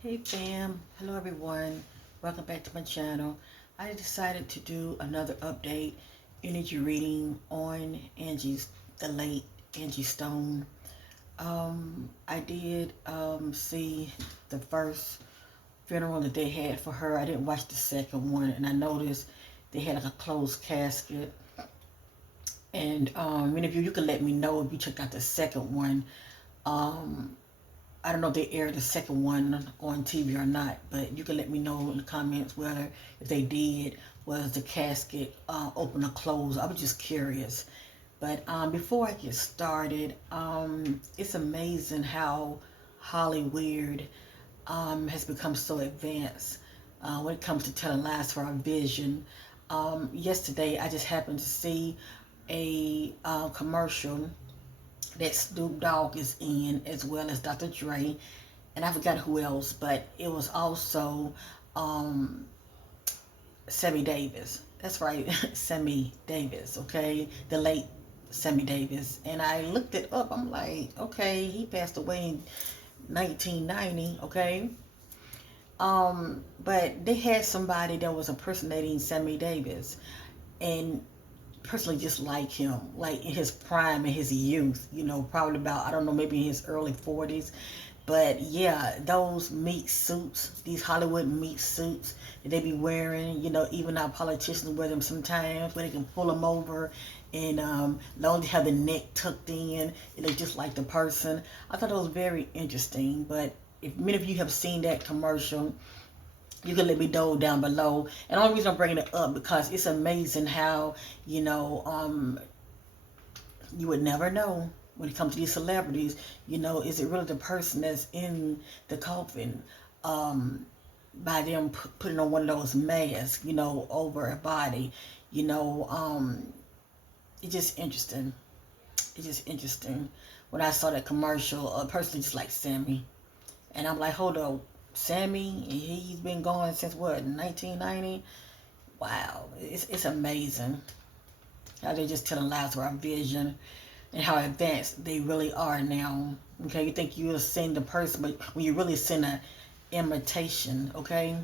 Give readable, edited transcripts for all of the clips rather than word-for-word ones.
Hey fam, hello everyone, welcome back to my channel. I decided to do another update energy reading on the late Angie Stone. I did see the first funeral that they had for her. I didn't watch the second one, and I noticed they had like a closed casket. And many of you can let me know if you checked out the second one. Um, I don't know if they aired the second one on TV or not, but you can let me know in the comments whether if they did, was the casket open or closed. I was just curious. But before I get started, it's amazing how Hollywood has become so advanced when it comes to telling lies for our vision. Yesterday, I just happened to see a commercial that Snoop Dogg is in, as well as Dr. Dre, and I forgot who else, but it was also um, Sammy Davis. That's right, Sammy Davis, okay? The late Sammy Davis. And I looked it up. I'm like, okay, he passed away in 1990, okay? But they had somebody that was impersonating Sammy Davis. And personally just like him, like in his prime, in his youth, probably about, I don't know, maybe in his early 40s. But yeah, those meat suits, these Hollywood meat suits that they be wearing, even our politicians wear them sometimes, where they can pull them over and long as they have the neck tucked in, it looks just like the person. I thought it was very interesting. But if many of you have seen that commercial, you can let me know down below. And the only reason I'm bringing it up because it's amazing how, you would never know when it comes to these celebrities, is it really the person that's in the coffin, by them putting on one of those masks, over a body, you know, um, it's just interesting. It's just interesting. When I saw that commercial, a person just like Sammy, and I'm like, hold up, Sammy, he's been going since what, 1990? Wow, it's amazing how they just telling lies to our vision and how advanced they really are now. Okay, you think you're seeing the person, but when you really seeing an imitation, okay?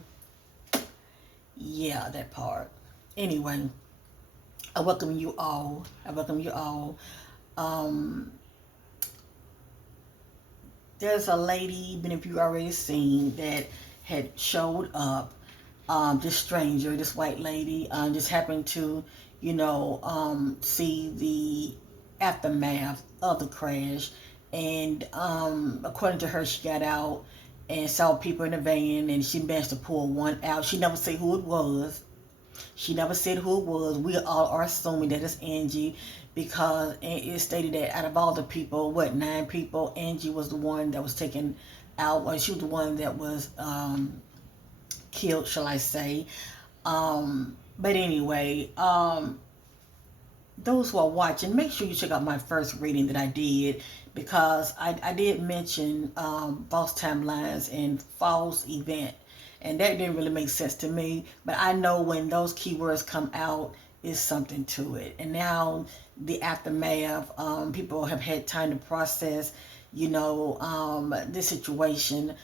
Yeah, that part. Anyway, I welcome you all. I welcome you all. Um, there's a lady, many of you already seen, that had showed up. This stranger, this white lady, just happened to, see the aftermath of the crash. And according to her, she got out and saw people in the van, and she managed to pull one out. She never said who it was. She never said who it was. We all are assuming that it's Angie, because it stated that out of all the people, 9 people, Angie was the one that was taken out. Well, she was the one that was killed, shall I say. But anyway, those who are watching, make sure you check out my first reading that I did, because I did mention false timelines and false event, and that didn't really make sense to me. But I know when those keywords come out, is something to it. And now the aftermath, people have had time to process, this situation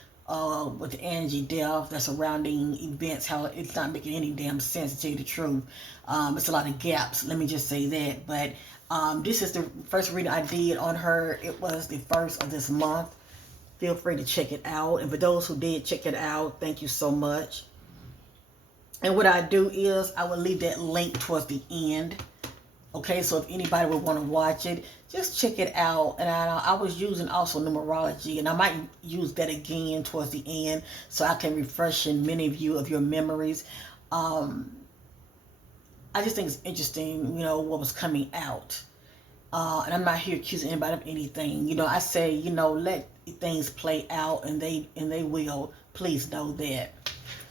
with the Angie death, the surrounding events, how it's not making any damn sense, to tell you the truth. It's a lot of gaps, let me just say that. But this is the first reading I did on her. It was the first of this month. Feel free to check it out. And for those who did check it out, thank you so much. And what I do is I will leave that link towards the end. Okay, so if anybody would want to watch it, just check it out. And I was using also Numerology, and I might use that again towards the end, so I can refresh in many of you of your memories. I just think it's interesting, what was coming out. And I'm not here accusing anybody of anything. I say, let things play out, and they will. Please know that.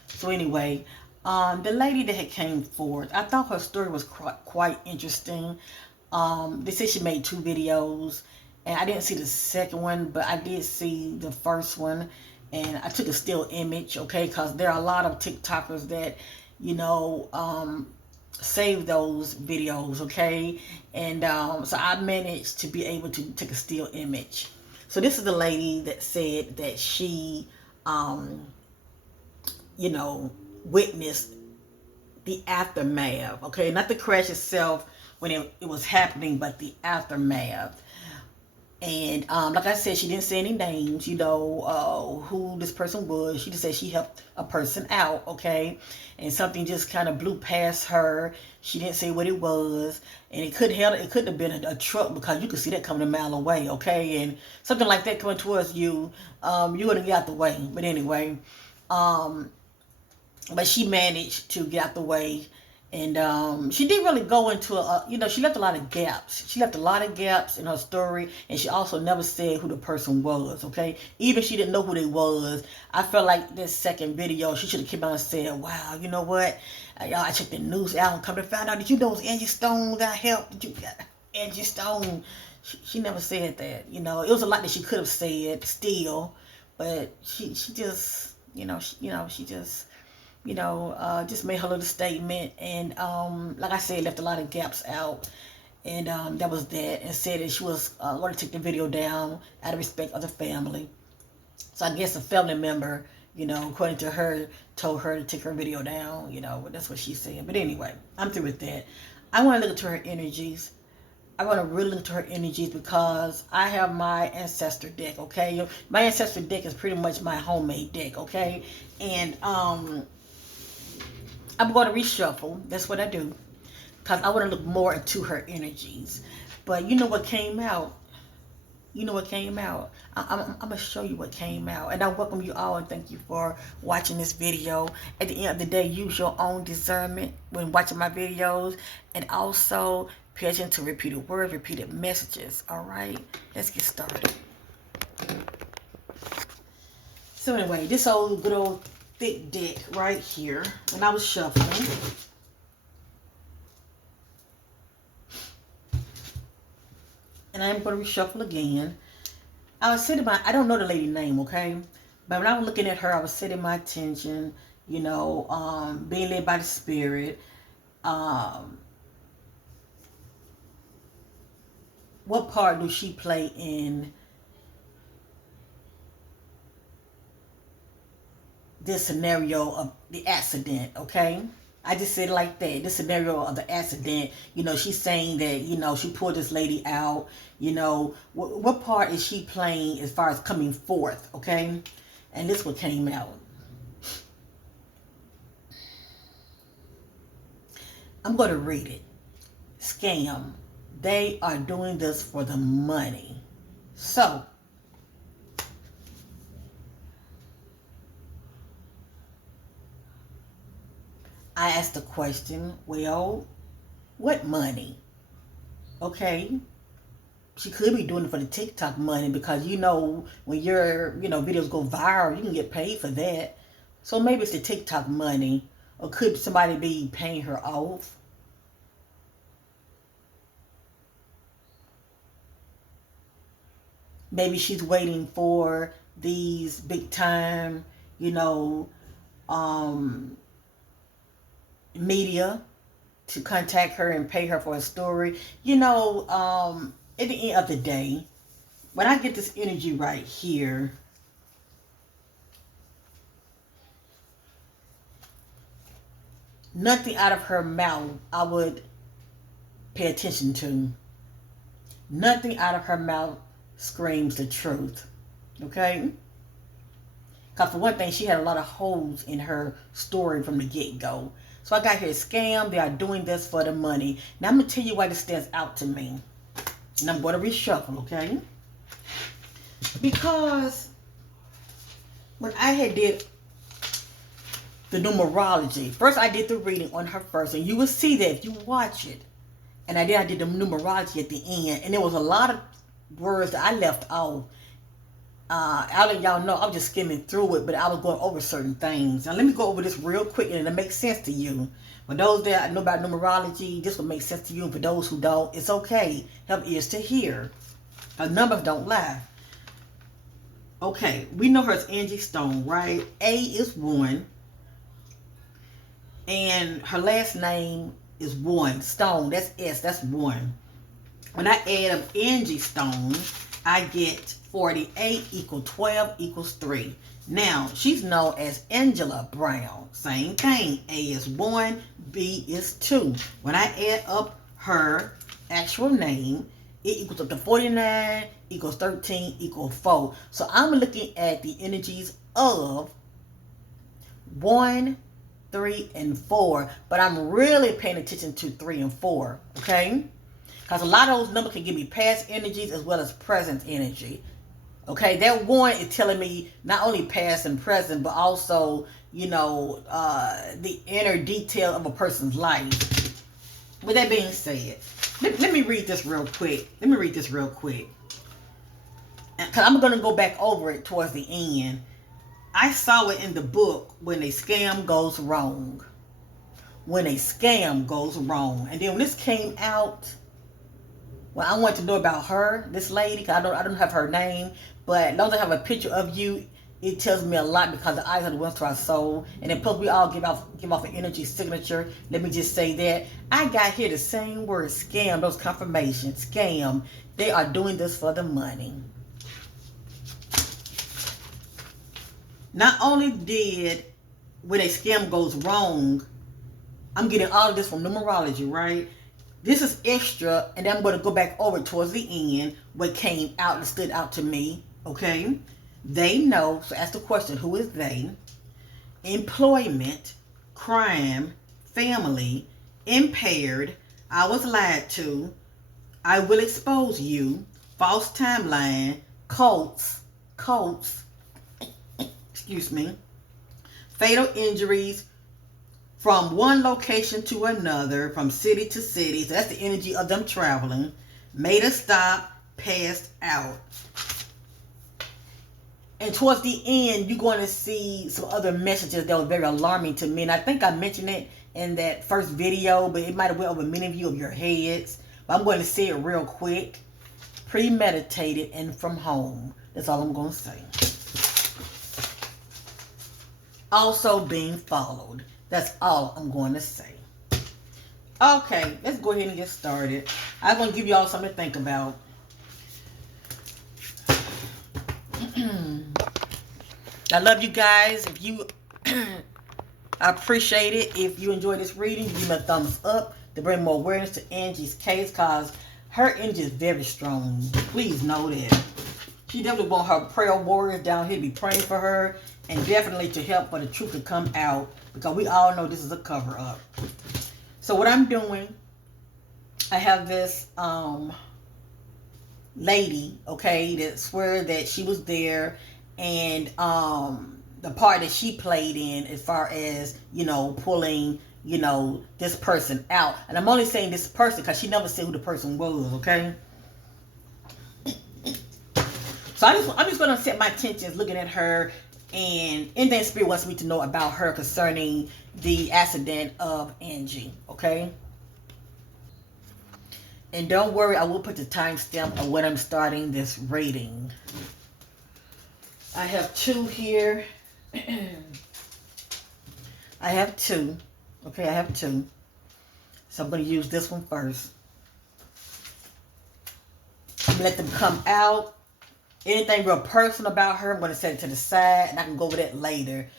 So anyway, the lady that had came forward, I thought her story was quite interesting. They said she made 2 videos, and I didn't see the second one, but I did see the first one, and I took a still image, okay, because there are a lot of TikTokers that, save those videos, okay, and so I managed to be able to take a still image. So this is the lady that said that she um, witness the aftermath. Okay, not the crash itself when it was happening, but the aftermath. And like I said, she didn't say any names, who this person was. She just said she helped a person out, okay? And something just kind of blew past her. She didn't say what it was. And it couldn't have been a truck, because you could see that coming a mile away, okay? And something like that coming towards you, you're going to get out the way. But anyway, but she managed to get out the way. And she didn't really go into she left a lot of gaps. She left a lot of gaps in her story, and she also never said who the person was, okay? Even if she didn't know who they was, I felt like this second video, she should have came out and said, wow, you know what? I checked the news out and come to find out that it was Angie Stone that helped. Angie Stone. She never said that, It was a lot that she could have said still, but she just, she just made her little statement, and like I said, left a lot of gaps out, and that was that, and said that she was going to take the video down out of respect of the family. So I guess a family member, according to her, told her to take her video down, that's what she said. But anyway, I'm through with that. I want to look into her energies. I want to really look into her energies, because I have my ancestor deck, okay? My ancestor deck is pretty much my homemade deck, okay? And I'm going to reshuffle. That's what I do, because I want to look more into her energies. But you know what came out? I'm going to show you what came out. And I welcome you all, and thank you for watching this video. At the end of the day, use your own discernment when watching my videos. And also pay attention to repeated words, repeated messages. All right? Let's get started. So anyway, this old good old thick deck right here, when I was shuffling, and I'm going to reshuffle again. I was setting I don't know the lady name, okay? But when I was looking at her, I was setting my attention, being led by the spirit. What part do she play in this scenario of the accident, okay? I just said it like that. This scenario of the accident, she's saying that, she pulled this lady out, what part is she playing as far as coming forth, okay? And this what came out. I'm going to read it. Scam. They are doing this for the money. So, I asked the question, well, what money? Okay. She could be doing it for the TikTok money, because when your videos go viral, you can get paid for that. So maybe it's the TikTok money, or could somebody be paying her off? Maybe she's waiting for these big time, media to contact her and pay her for a story. At the end of the day, when I get this energy right here, nothing out of her mouth I would pay attention to. Nothing out of her mouth screams the truth. Okay? Because for one thing, she had a lot of holes in her story from the get-go. So I got here, scam, they are doing this for the money. Now I'm going to tell you why this stands out to me. And I'm going to reshuffle, okay? Because when I had did the numerology, first I did the reading on her first, and you will see that if you watch it. And I did the numerology at the end, and there was a lot of words that I left off. I'll let y'all know, I was just skimming through it, but I was going over certain things. Now let me go over this real quick, and it'll make sense to you. For those that know about numerology, this will make sense to you. And for those who don't, it's okay. Have ears to hear. Her numbers don't lie. Okay, we know her as Angie Stone, right? A is 1. And her last name is 1. Stone, that's S, that's 1. When I add up Angie Stone, I get 48 equal 12 equals 3. Now, she's known as Angela Brown. Same thing. A is 1, B is 2. When I add up her actual name, it equals up to 49, equals 13, equals 4. So I'm looking at the energies of 1, 3, and 4. But I'm really paying attention to 3 and 4. Okay? Because a lot of those numbers can give me past energies as well as present energy. Okay, that 1 is telling me not only past and present, but also, the inner detail of a person's life. With that being said, let me read this real quick. Because I'm going to go back over it towards the end. I saw it in the book, When a Scam Goes Wrong. When a Scam Goes Wrong. And then when this came out, well, I want to know about her, this lady, because I don't have her name, but as long as I have a picture of you, it tells me a lot, because the eyes are the ones to our soul. And then plus we all give off an energy signature. Let me just say that. I got here the same word, scam, those confirmations, scam. They are doing this for the money. Not only did when a scam goes wrong, I'm getting all of this from numerology, right? This is extra, and then I'm going to go back over towards the end, what came out and stood out to me, okay? They know, so ask the question, who is they? Employment, crime, family, impaired, I was lied to, I will expose you, false timeline, cults, excuse me, fatal injuries, from one location to another, from city to city. So that's the energy of them traveling. Made a stop, passed out. And towards the end, you're going to see some other messages that were very alarming to me. And I think I mentioned it in that first video, but it might have went over many of you of your heads. But I'm going to say it real quick. Premeditated and from home. That's all I'm going to say. Also being followed. That's all I'm going to say. Okay, let's go ahead and get started. I'm going to give you all something to think about. I love you guys. If you, I appreciate it. If you enjoy this reading, give me a thumbs up to bring more awareness to Angie's case, because her energy is very strong. Please know that. She definitely want her prayer warriors down here to be praying for her, and definitely to help for the truth to come out, because we all know this is a cover-up. So what I'm doing, I have this lady, okay, that swear that she was there, and the part that she played in as far as, pulling, this person out. And I'm only saying this person because she never said who the person was, okay? So I'm just going to set my attentions looking at her, and anything Spirit wants me to know about her concerning the accident of Angie, okay? And don't worry, I will put the timestamp of when I'm starting this reading. I have 2 here. I have 2. Okay, I have 2. So I'm going to use this one first. I'm going to let them come out. Anything real personal about her, I'm going to set it to the side, and I can go over that later.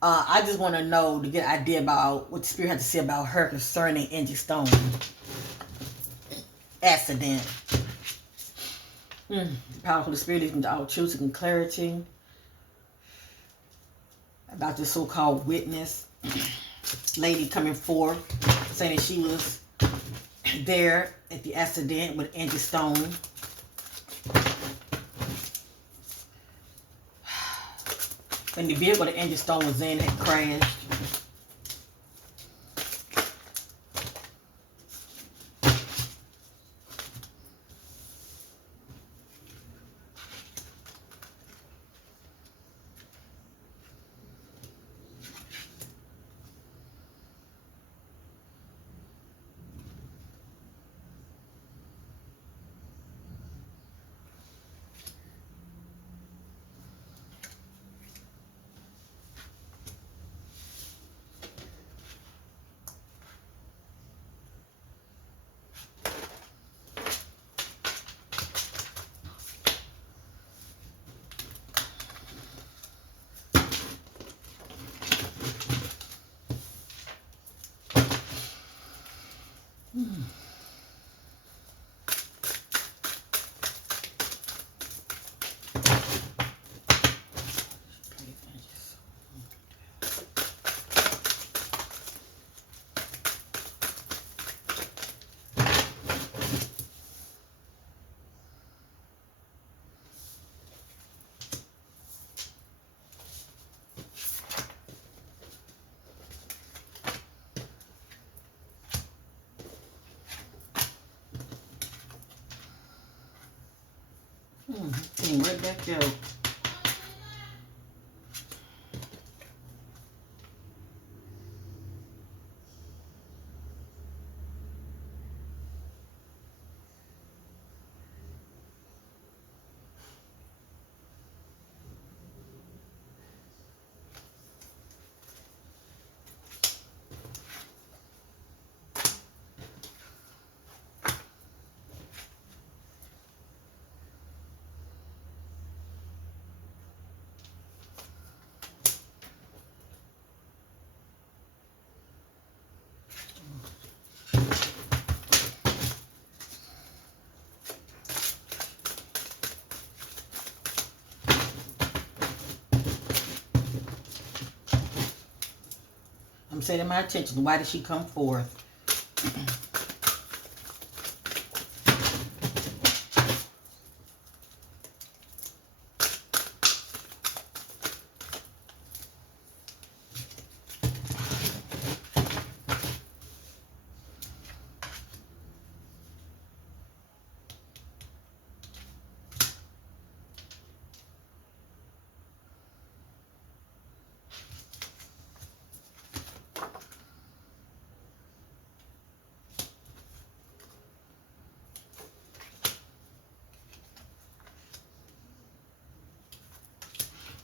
I just want to know, to get an idea about what the Spirit had to say about her concerning Angie Stone accident. Powerful Spirit leads me to all truth and clarity about this so-called witness lady coming forth, saying that she was there at the accident with Angie Stone. And the vehicle that Angie Stone was in had crashed. right back out. I'm setting my attention. Why did she come forth?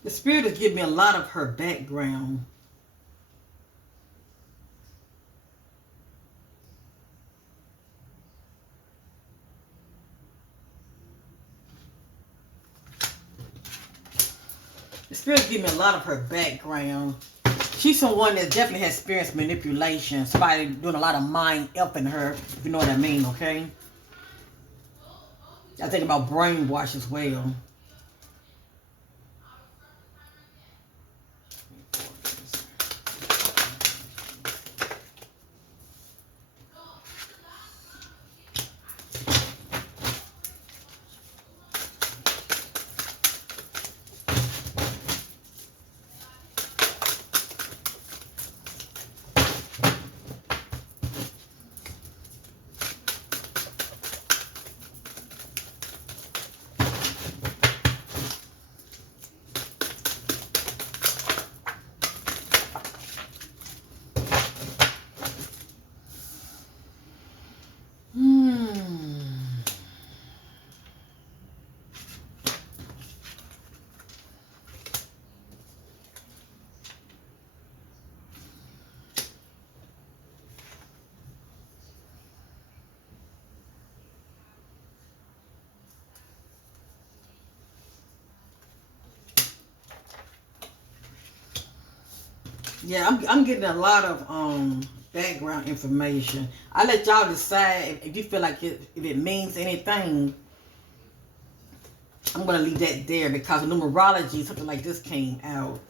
The spirit has given me a lot of her background. The spirit given me a lot of her background. She's someone that definitely has experienced manipulation. Somebody doing a lot of mind helping her, if you know what I mean, okay? I think about brainwash as well. Yeah, I'm getting a lot of background information. I let y'all decide if you feel like if it means anything. I'm gonna leave that there because of numerology, something like this came out.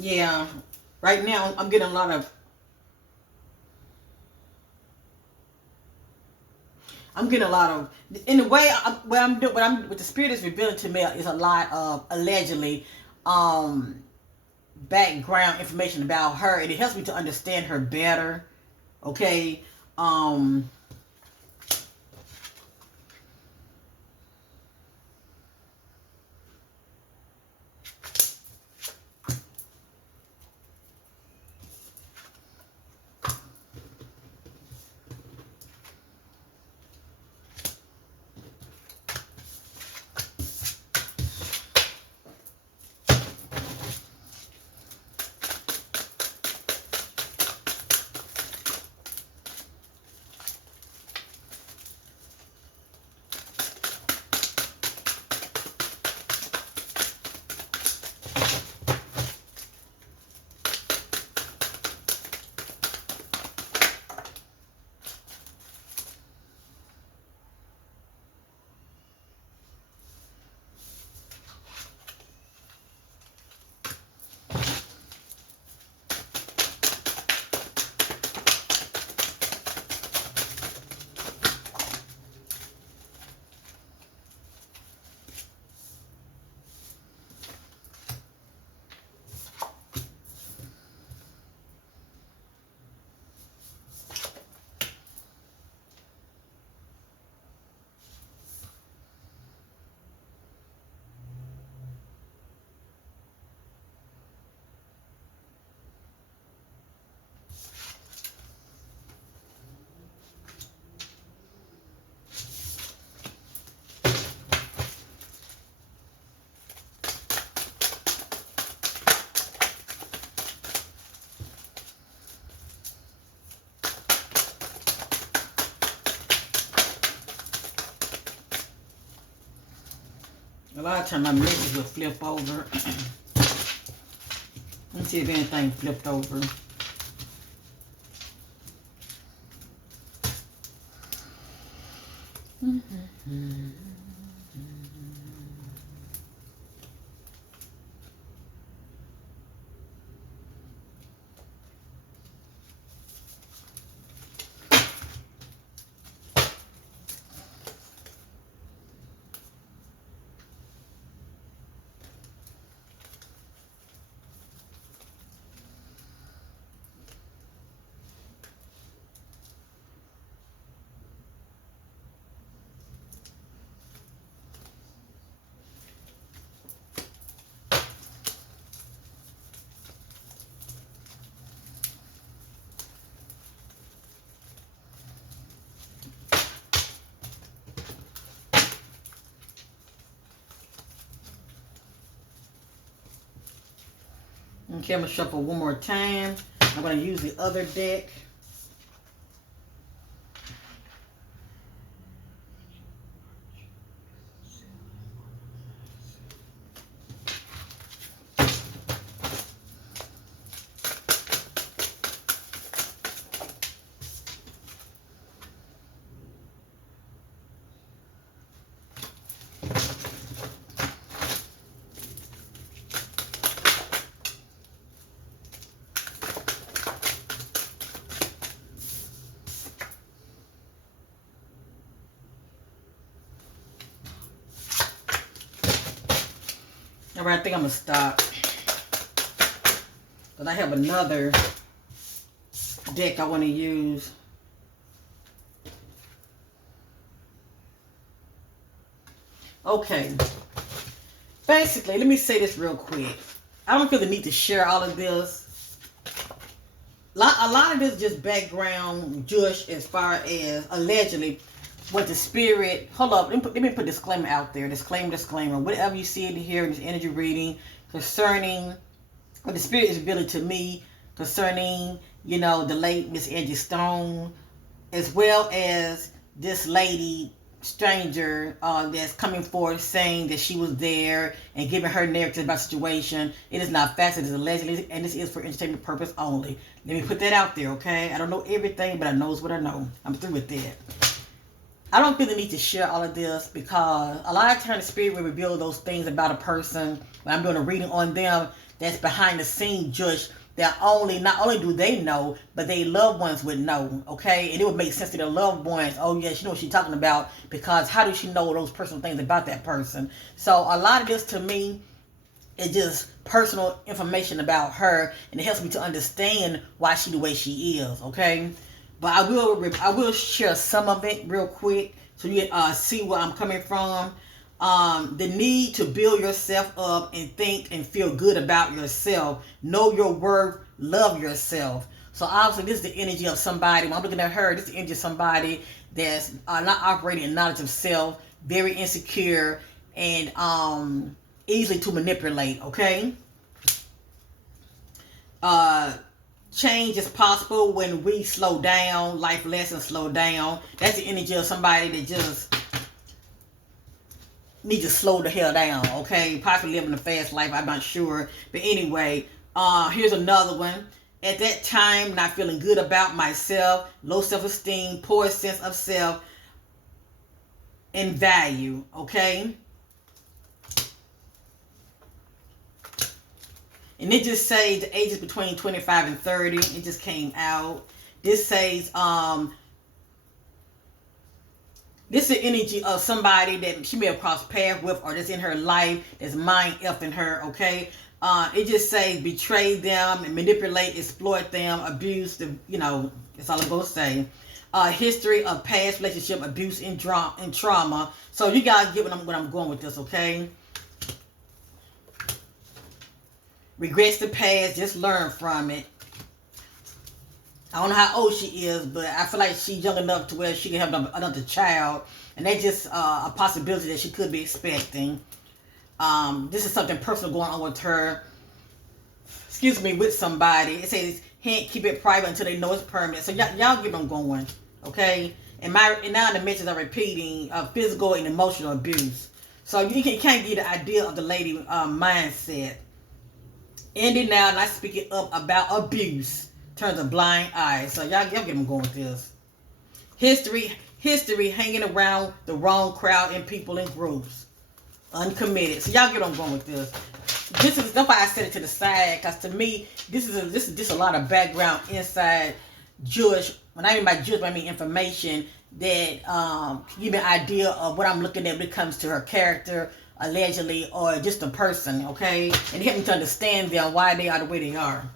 Yeah, right now I'm getting a lot of. I'm getting a lot of. In the way, what I'm doing, what the spirit is revealing to me is a lot of allegedly, background information about her, and it helps me to understand her better. Okay, um, A lot of times my message will flip over. Let's see if anything flipped over. Okay, I'm going to shuffle one more time. I'm going to use the other deck. All right, I think I'm going to stop. But I have another deck I want to use. Okay. Basically, let me say this real quick. I don't feel the need to share all of this. A lot of this is just background just as far as allegedly what the spirit. Hold up, let me put disclaimer out there. Disclaimer. Whatever you see in here in this energy reading concerning what the spirit is revealing to me concerning, you know, the late Miss Angie Stone, as well as this lady stranger that's coming forward saying that she was there and giving her narrative about the situation. It is not facts, it is allegedly, and this is for entertainment purpose only. Let me put that out there, okay? I don't know everything, but I knows what I know. I'm through with that. I don't feel the need to share all of this because a lot of times the spirit will reveal those things about a person when I'm doing a reading on them that's behind the scene judge that not only do they know, but their loved ones would know, okay? And it would make sense to their loved ones. Oh, yeah, she knows what she's talking about because how does she know those personal things about that person? So a lot of this to me is just personal information about her, and it helps me to understand why she the way she is, okay? But I will share some of it real quick so you can see where I'm coming from. The need to build yourself up and think and feel good about yourself. Know your worth. Love yourself. So obviously this is the energy of somebody. When I'm looking at her, this is the energy of somebody that's not operating in knowledge of self, very insecure, and easily to manipulate, okay? Change is possible when we slow down. Life lessons slow down. That's the energy of somebody that just need to slow the hell down, okay? Possibly living a fast life, I'm not sure. But anyway, here's another one. At that time, not feeling good about myself, low self-esteem, poor sense of self and value, okay? And it just says the ages between 25 and 30. It just came out. This says, this is the energy of somebody that she may have crossed paths with or that's in her life, that's mind effing her, okay? It just says betray them and manipulate, exploit them, abuse them, you know, that's all I'm going to say. History of past relationship abuse and trauma. So you guys get what I'm going with this, okay? Regrets the past, just learn from it. I don't know how old she is, but I feel like she's young enough to where she can have another child. And that's just a possibility that she could be expecting. This is something personal going on with her. Excuse me, with somebody. It says, keep it private until they know it's permanent. So y'all get them going, okay? And now the mentions are repeating physical and emotional abuse. So you can't get the idea of the lady mindset. Ending now, not speaking up about abuse turns a blind eye. So y'all get them going with this. History hanging around the wrong crowd and people in groups. Uncommitted. So y'all get on going with this. That's why I set it to the side, because to me, this is just a lot of background inside Jewish. When I mean by Jewish, I mean information that give me an idea of what I'm looking at when it comes to her character, allegedly, or just a person, okay? And help me to understand them, why they are the way they are.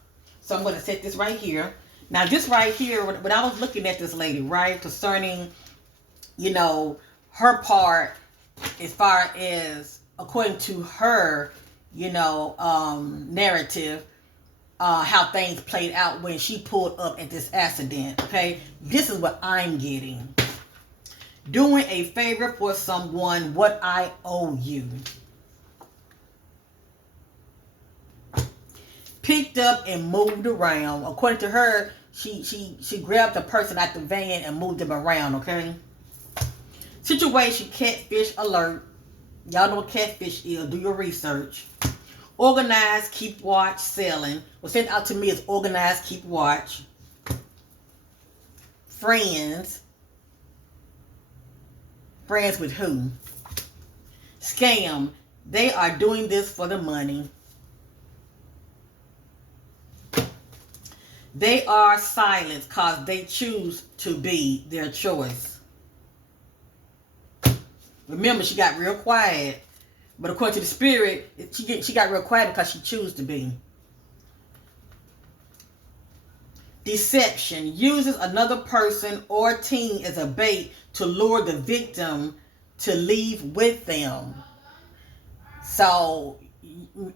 So I'm going to set this right here. Now, this right here, when I was looking at this lady, right, concerning, her part, as far as, according to her, narrative, how things played out when she pulled up at this accident, okay? This is what I'm getting. Doing a favor for someone, what I owe you. Picked up and moved around. According to her, she grabbed the person out the van and moved them around, okay? Situation, catfish alert. Y'all know what catfish is. Do your research. Organize, keep watch, selling. What's sent out to me is organize, keep watch. Friends. Friends with who? Scam. They are doing this for the money. They are silent because they choose to be their choice. Remember, she got real quiet. But according to the spirit, she got real quiet because she chose to be. Deception. Uses another person or team as a bait to lure the victim to leave with them. So,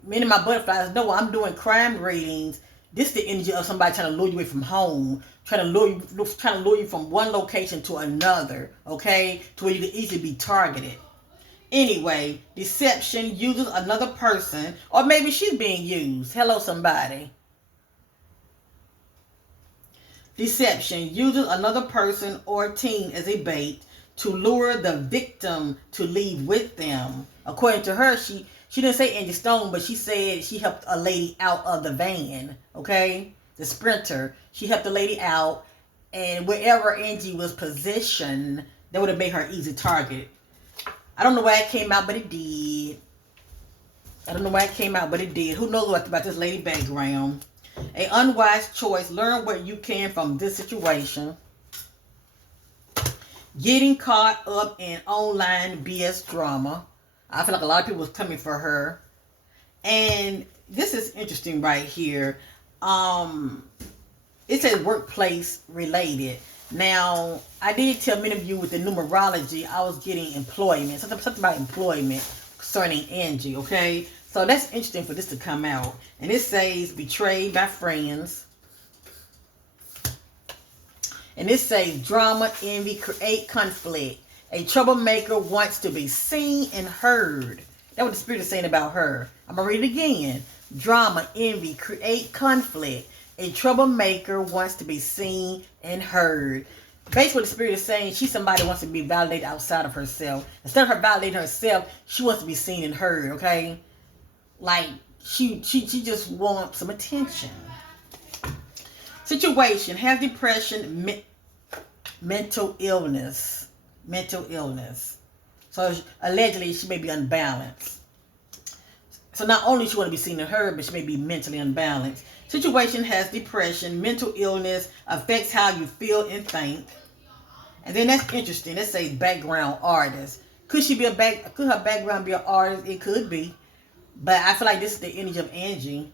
many of my butterflies know I'm doing crime readings. This is the energy of somebody trying to lure you away from home, trying to lure you from one location to another, okay, to where you can easily be targeted. Anyway, deception, uses another person, or maybe she's being used. Hello, somebody. Deception, uses another person or team as a bait to lure the victim to leave with them. According to her, she didn't say Angie Stone, but she said she helped a lady out of the van, okay? The sprinter. She helped the lady out, and wherever Angie was positioned, that would have made her easy target. I don't know why it came out, but it did. Who knows what about this lady background? An unwise choice. Learn what you can from this situation. Getting caught up in online BS drama. I feel like a lot of people was coming for her. And this is interesting right here. It says workplace related. Now, I did tell many of you with the numerology, I was getting employment. Something about employment concerning Angie, okay? So that's interesting for this to come out. And it says betrayed by friends. And it says drama, envy, create conflict. A troublemaker wants to be seen and heard. That's what the spirit is saying about her. I'm going to read it again. Drama, envy, create conflict. A troublemaker wants to be seen and heard. Basically, what the spirit is saying, she's somebody who wants to be validated outside of herself. Instead of her validating herself, she wants to be seen and heard, okay? Like, she just wants some attention. Situation, has depression, mental illness. So, allegedly, she may be unbalanced. So, not only she want to be seen and heard, but she may be mentally unbalanced. Situation, has depression, mental illness, affects how you feel and think. And then that's interesting. Let's say background artist. Could her background be an artist? It could be. But I feel like this is the energy of Angie.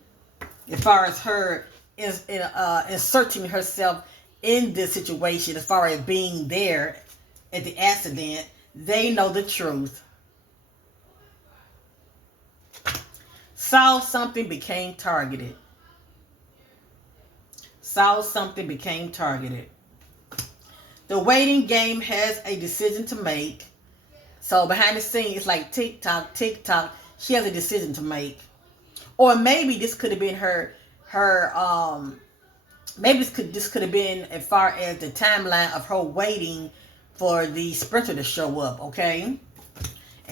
As far as her inserting herself in this situation, as far as being there at the accident, they know the truth. Saw something, became targeted. The waiting game has a decision to make. So behind the scenes, it's like tick-tock, tick-tock. She has a decision to make. Or maybe this could have been maybe this could have been as far as the timeline of her waiting for the sprinter to show up, okay?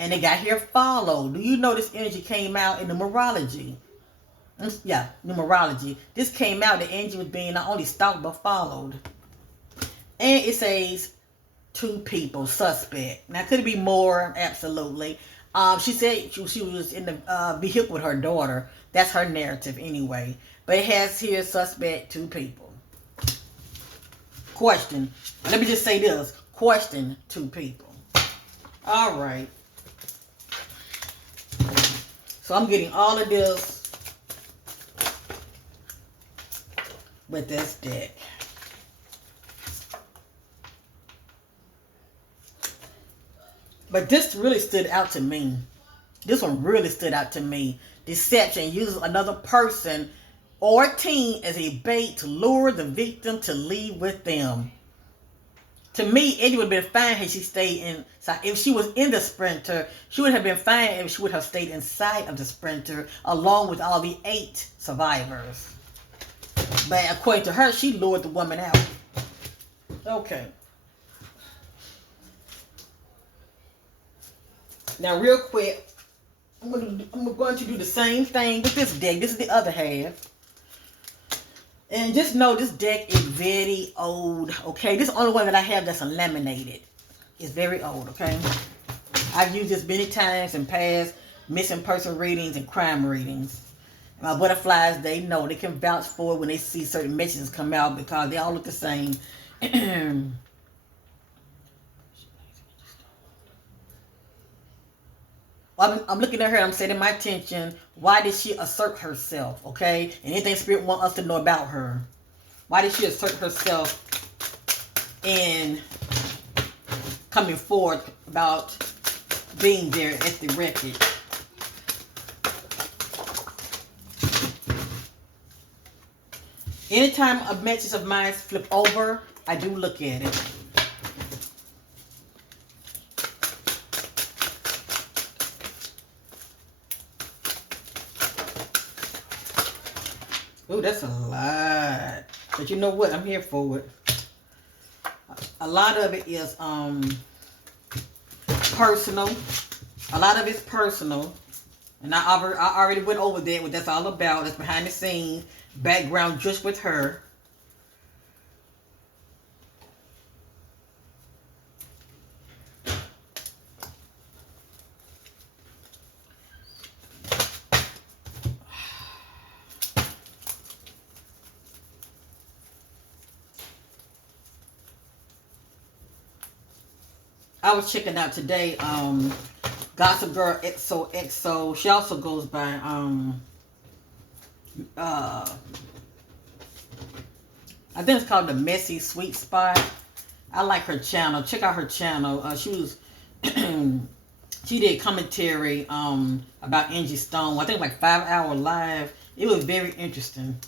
And they got here followed. Do you know this energy came out in numerology? Yeah, numerology. This came out that Angie was being not only stalked but followed. And it says 2 people, suspect. Now, could it be more? Absolutely. She said she was in the vehicle with her daughter. That's her narrative anyway. But it has here suspect 2 people. Question. Let me just say this. Question 2 people. All right. So I'm getting all of this with this deck. But this really stood out to me. This one really stood out to me. Deception uses another person or team as a bait to lure the victim to leave with them. To me, Angie would have been fine had she stayed inside. If she was in the Sprinter, she would have been fine if she would have stayed inside of the Sprinter along with all the 8 survivors. But according to her, she lured the woman out. Okay. Now, real quick, I'm going to do the same thing with this deck. This is the other half. And just know this deck is very old, okay? This is the only one that I have that's laminated. It's very old, okay? I've used this many times in past missing person readings and crime readings. My butterflies, they know. They can vouch for it when they see certain messages come out because they all look the same. I'm looking at her, I'm setting my attention. Why did she assert herself, okay? And anything Spirit wants us to know about her. Why did she assert herself in coming forward about being there at the wreckage? Anytime a message of mine flip over, I do look at it. Oh, that's a lot. But you know what? I'm here for it. A lot of it is personal. A lot of it's personal. And I already went over that, what that's all about. That's behind the scenes. Background just with her. I was checking out today, Gossip Girl XOXO. She also goes by, I think it's called The Messy Sweet Spot. I like her channel. Check out her channel. She did commentary, about Angie Stone. I think like 5-hour live. It was very interesting.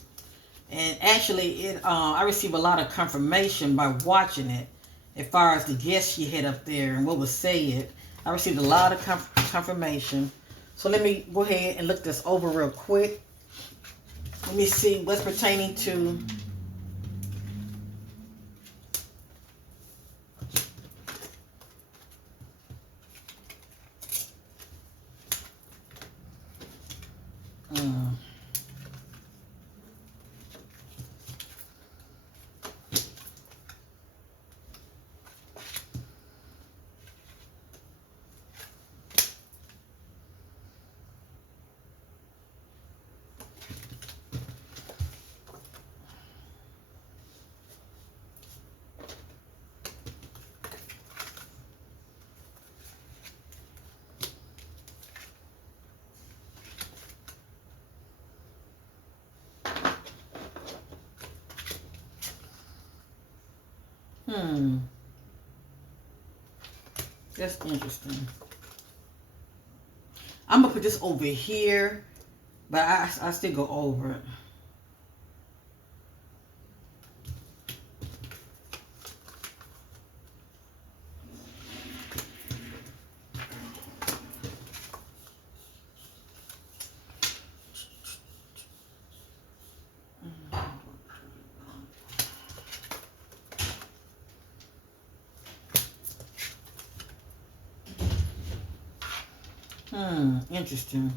And actually, I received a lot of confirmation by watching it. As far as the guests she had up there and what was said, I received a lot of confirmation. So let me go ahead and look this over real quick. Let me see what's pertaining to that's interesting. I'm gonna put this over here, but I still go over it. Interesting.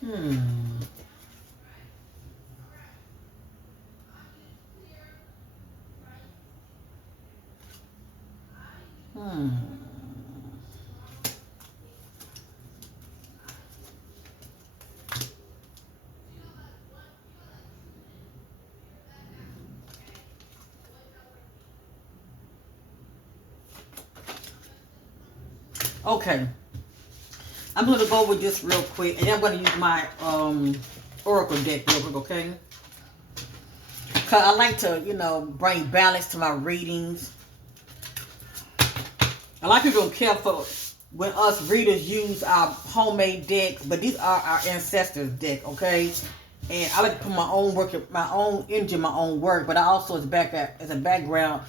Hmm. Hmm. Okay. I'm gonna go with this real quick, and I'm gonna use my oracle deck real quick, okay? Cause I like to, bring balance to my readings. A lot of people don't care for when us readers use our homemade decks, but these are our ancestors' deck, okay? And I like to put my own work, my own energy, my own work, but I also as a background,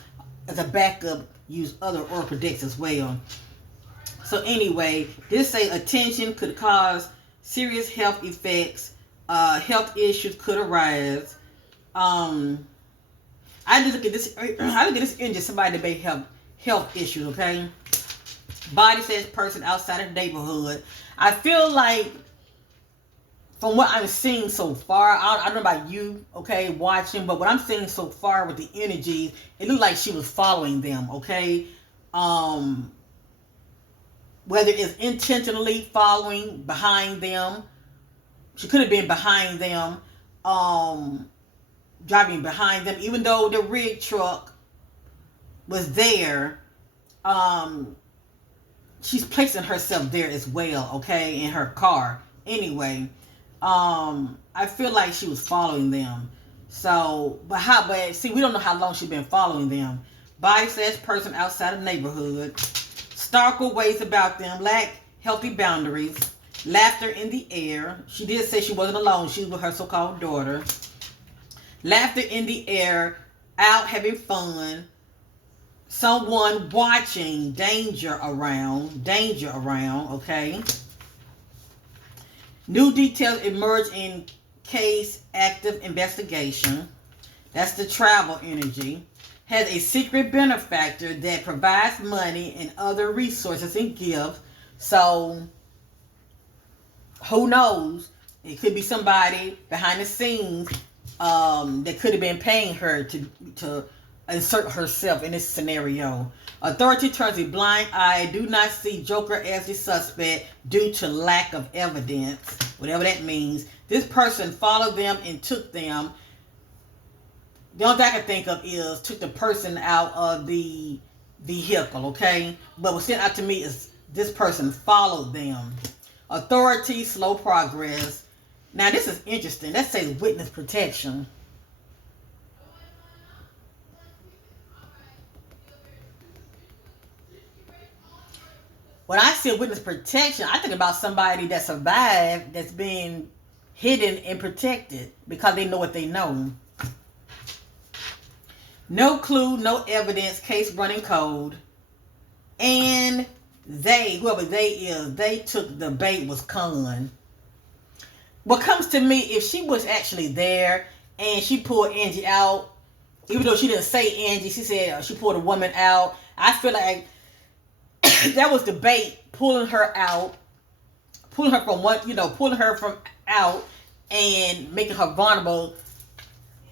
as a backup, use other oracle decks as well. So anyway, this say attention could cause serious health effects. Health issues could arise. I just look at this. I look at this energy. Somebody that may have health issues. Okay. Body says person outside of the neighborhood. I feel like from what I'm seeing so far, I don't know about you, okay, watching, but what I'm seeing so far with the energy, it looked like she was following them. Okay. Whether it's intentionally following behind them, she could have been behind them, driving behind them, even though the rig truck was there. She's placing herself there as well, okay, in her car. Anyway, I feel like she was following them. So, but see, we don't know how long she's been following them. Body says person outside of neighborhood. Stalker ways about them, lack healthy boundaries, laughter in the air. She did say she wasn't alone. She was with her so-called daughter. Laughter in the air, out having fun. Someone watching, danger around, okay? New details emerge in case active investigation. That's the travel energy. Has a secret benefactor that provides money and other resources and gifts. So, who knows? It could be somebody behind the scenes that could have been paying her to insert herself in this scenario. Authority turns a blind eye. Do not see Joker as the suspect due to lack of evidence. Whatever that means. This person followed them and took them. The only thing I can think of is took the person out of the vehicle, okay? But what stood out to me is this person followed them. Authority, slow progress. Now this is interesting. That says witness protection. When I see witness protection, I think about somebody that survived that's being hidden and protected because they know what they know. No clue, no evidence, case running cold. And they, whoever they is, they took the bait was con. What comes to me, if she was actually there and she pulled Angie out, even though she didn't say Angie, she said she pulled a woman out. I feel like that was the bait, pulling her out, pulling her from pulling her from out and making her vulnerable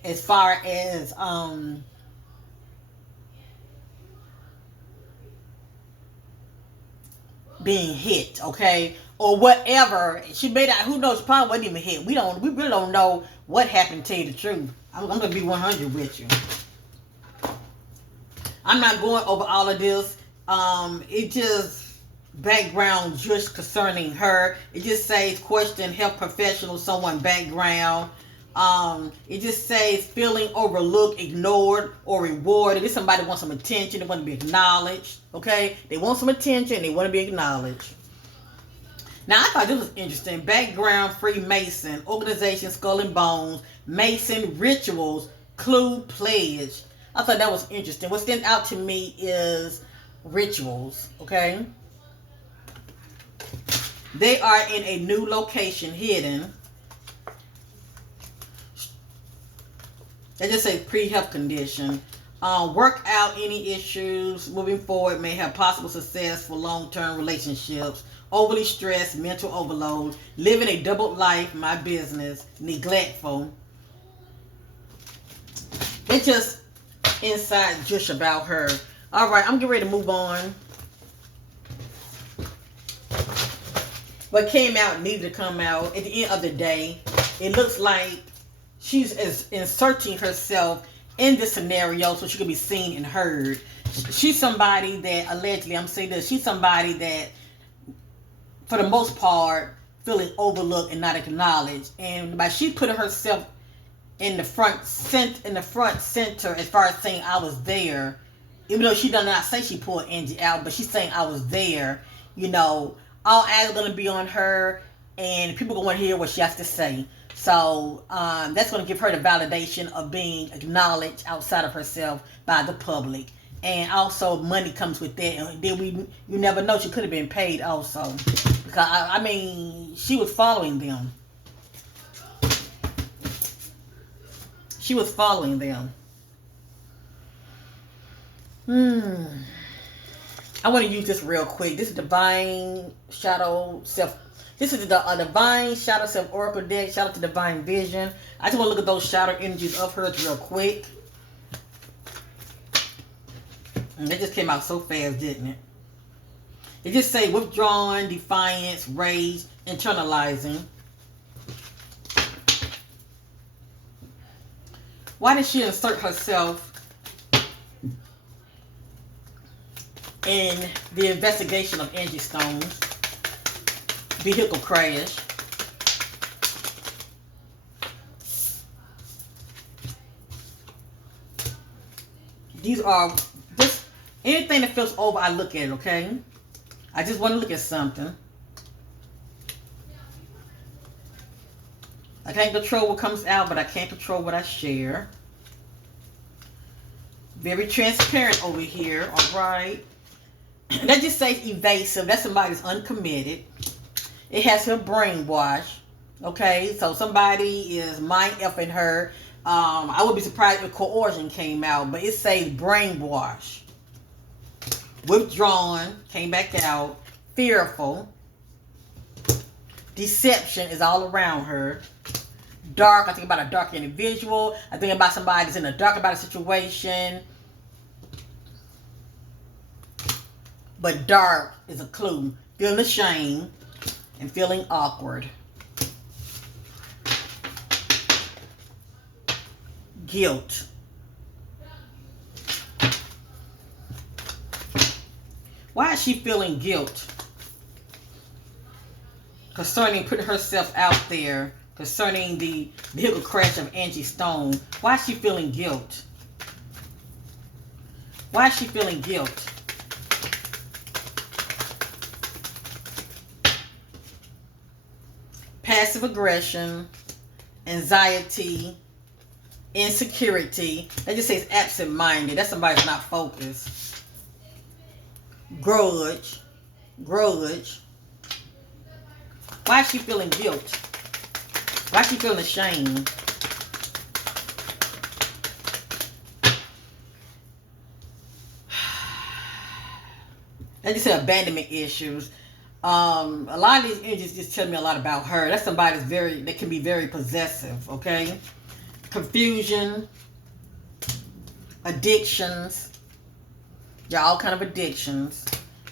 as far as being hit, okay, or whatever. She made out. Who knows? She probably wasn't even hit. We really don't know what happened. To tell you the truth, I'm gonna be 100 with you. I'm not going over all of this. It just background just concerning her. It just says question health professional, someone background. It just says feeling overlooked, ignored, or rewarded. If somebody wants some attention, they want to be acknowledged. Okay, they want some attention, they want to be acknowledged. Now, I thought this was interesting. Background, Freemason, organization, Skull and Bones, Mason, rituals, clue, pledge. I thought that was interesting. What stands out to me is rituals, okay? They are in a new location, hidden. They just say pre-health condition. Work out any issues. Moving forward may have possible success for long-term relationships. Overly stressed, mental overload. Living a double life, my business. Neglectful. It's just inside just about her. All right, I'm getting ready to move on. What came out needed to come out. At the end of the day, it looks like she's inserting herself in this scenario so she can be seen and heard. She's somebody that allegedly, I'm saying this, she's somebody that, for the most part, feeling overlooked and not acknowledged. And by she putting herself in the front center as far as saying I was there, even though she does not say she pulled Angie out, but she's saying I was there, all eyes are going to be on her, and people are going to hear what she has to say. So that's going to give her the validation of being acknowledged outside of herself by the public. And also money comes with that. And then you never know, she could have been paid also. Because, I mean, she was following them. She was following them. I want to use this real quick. This is Divine Shadow Self. This is the Divine Shadow Self Oracle deck. Shout out to Divine Vision. I just want to look at those shadow energies of hers real quick. And they just came out so fast, didn't it? It just say withdrawn, defiance, rage, internalizing. Why did she insert herself in the investigation of Angie Stone's vehicle crash? These are just anything that feels over, I look at it, okay? I just want to look at something. I can't control what comes out, but I can't control what I share. Very transparent over here, all right? That just says evasive. That's somebody that's uncommitted. It has her brainwashed. Okay, so somebody is mind effing her. I would be surprised if coercion came out, but it says brainwash. Withdrawn, came back out. Fearful. Deception is all around her. Dark, I think about a dark individual. I think about somebody that's in the dark about a situation. But dark is a clue. Feeling ashamed and feeling awkward. Guilt. Why is she feeling guilt concerning putting herself out there concerning the vehicle crash of Angie Stone? Why is she feeling guilt? Why is she feeling guilt? Passive aggression, anxiety, insecurity. That just says absent-minded. That's somebody who's not focused. Grudge. Why is she feeling guilt? Why is she feeling ashamed? That just said abandonment issues. A lot of these energies just tell me a lot about her. That's somebody that can be very possessive, okay? Confusion, addictions, all kind of addictions,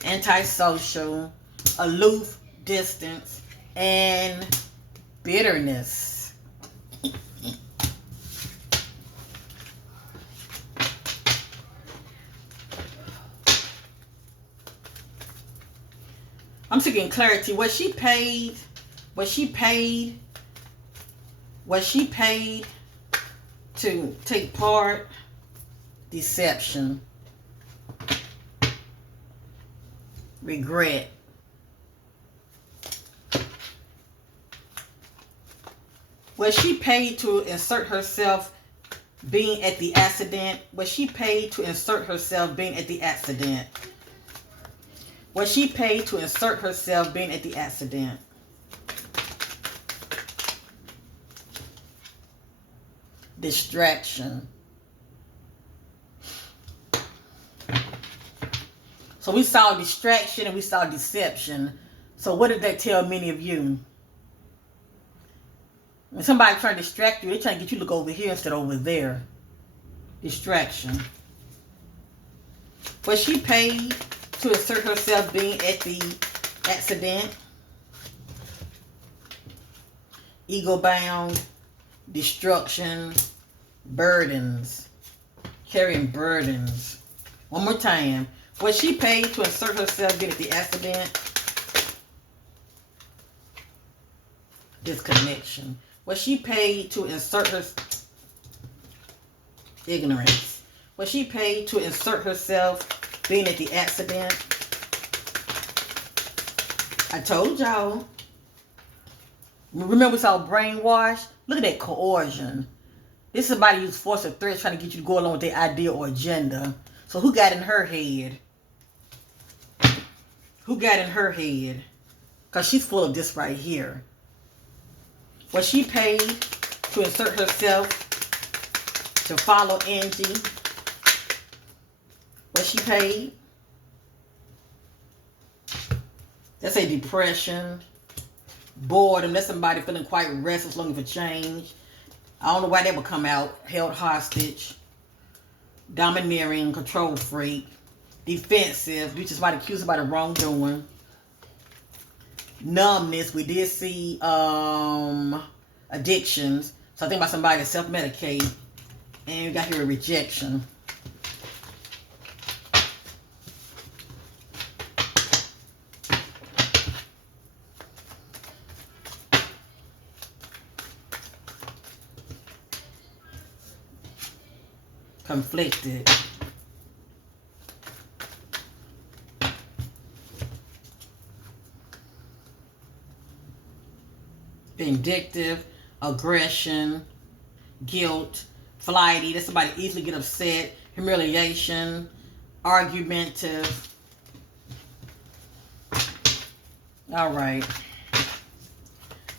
antisocial, aloof, distance, and bitterness. I'm seeking clarity. Was she paid to take part? Deception. Regret. Was she paid to insert herself being at the accident? Was she paid to insert herself being at the accident? Was she paid to insert herself being at the accident? Distraction. So we saw distraction and we saw deception. So what did that tell many of you? When somebody's trying to distract you, they're trying to get you to look over here instead of over there. Distraction. Was she paid to assert herself being at the accident? Ego bound. Destruction. Burdens. Carrying burdens. One more time. Was she paid to insert herself being at the accident? Disconnection. Was she paid to insert her ignorance? Was she paid to insert herself being at the accident? I told y'all. Remember we saw brainwash? Look at that coercion. This is somebody who's force or threat trying to get you to go along with their idea or agenda. So who got in her head? Who got in her head? Because she's full of this right here. Was she paid to insert herself to follow Angie? Was she paid? That's a depression, boredom. That's somebody feeling quite restless, looking for change. I don't know why that would come out. Held hostage, domineering, control freak, defensive. You just might accuse somebody of wrongdoing. Numbness. We did see addictions. So I think about somebody that self-medicate. And we got here a rejection. Conflicted. Vindictive, aggression, guilt, flighty. That's somebody easily get upset, humiliation, argumentative. All right.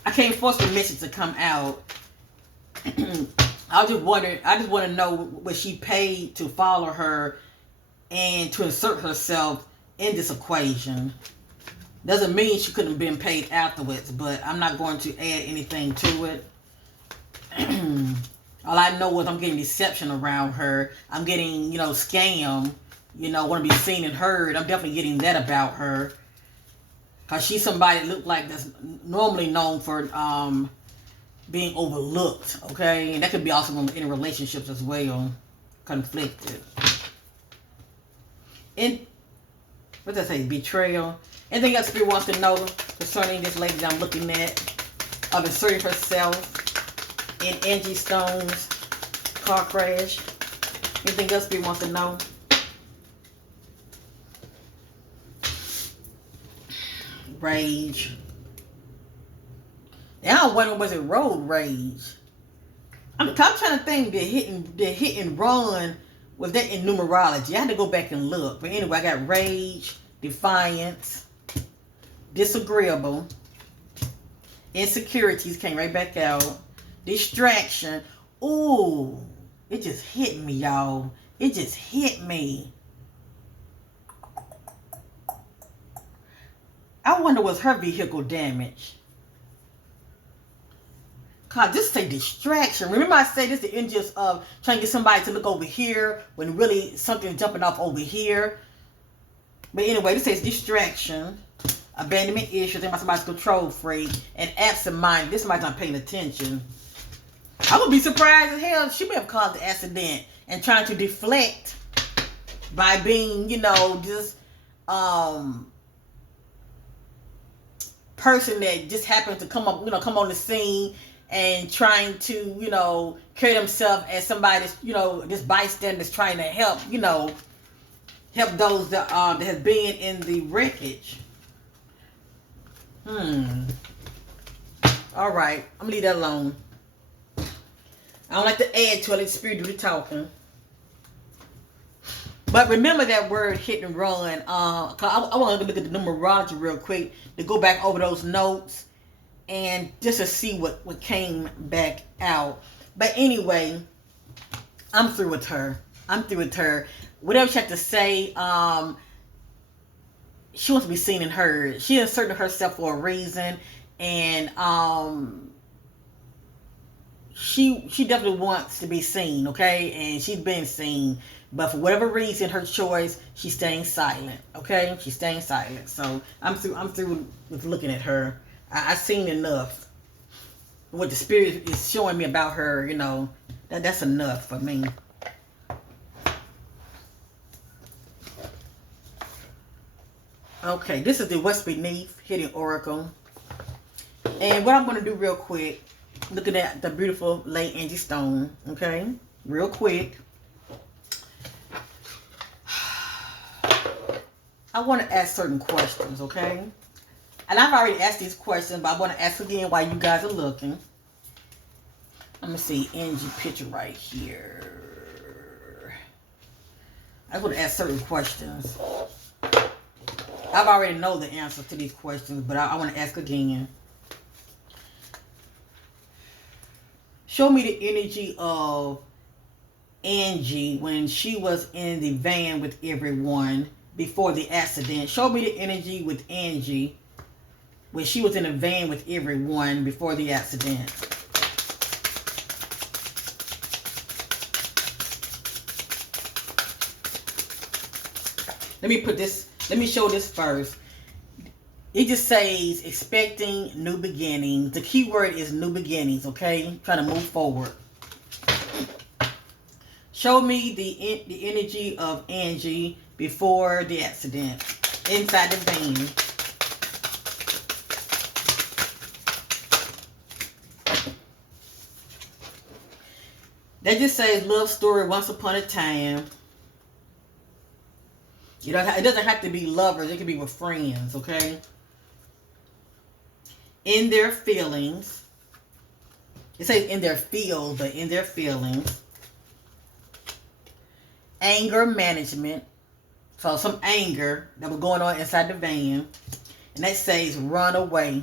I can't force the message to come out. I just want to know, was she paid to follow her and to insert herself in this equation? Doesn't mean she couldn't have been paid afterwards, but I'm not going to add anything to it. All I know is I'm getting deception around her. I'm getting, scam, want to be seen and heard. I'm definitely getting that about her. Because she's somebody that look like that's normally known for being overlooked, okay? And that could be also in relationships as well. Conflicted. What does that say? Betrayal. Anything else Spirit wants to know concerning this lady that I'm looking at? Of inserting herself in Angie Stone's car crash. Anything else Spirit wants to know? Rage. Now I'm wondering, was it road rage? I'm trying to think, the hit and run, was that in numerology? I had to go back and look. But anyway, I got rage, defiance, disagreeable, insecurities came right back out, distraction. Ooh, it just hit me, y'all. It just hit me. I wonder, was her vehicle damaged? God, this is a distraction. Remember I said this is the engine of trying to get somebody to look over here when really something's jumping off over here. But anyway, this says distraction, abandonment issues, think about somebody's control freak, and absent-minded. This somebody's not paying attention. I would be surprised as hell if she may have caused the accident and trying to deflect by being, just person that just happened to come on the scene and trying to, carry themselves as somebody that's, this bystander that's trying to help, help those that have been in the wreckage. All right, I'm gonna leave that alone. I don't like to add to it. Let the spirit do the talking. But remember that word hit and run. I want to look at the numerology real quick to go back over those notes and just to see what came back out. But anyway, I'm through with her. Whatever she had to say, she wants to be seen and heard. She inserted herself for a reason, and she definitely wants to be seen, okay? And she's been seen. But for whatever reason, her choice, she's staying silent, okay? She's staying silent. So I'm through with looking at her. I've seen enough. What the spirit is showing me about her, you know, that's enough for me. Okay, this is the What's Beneath Hidden Oracle. And what I'm going to do real quick, looking at the beautiful late Angie Stone, okay? Real quick. I want to ask certain questions, okay? And I've already asked these questions, but I want to ask again while you guys are looking. Let me see, Angie picture right here. I want to ask certain questions. I've already know the answer to these questions, but I want to ask again. Show me the energy of Angie when she was in the van with everyone before the accident. Show me the energy with Angie when she was in a van with everyone before the accident. Let me show this first. It just says expecting new beginnings. The key word is new beginnings, okay? Trying to move forward. Show me the energy of Angie before the accident inside the van. That just says love story once upon a time. You know, it doesn't have to be lovers. It can be with friends, okay? In their feelings. It says in their feels, but in their feelings. Anger management. So some anger that was going on inside the van. And that says run away.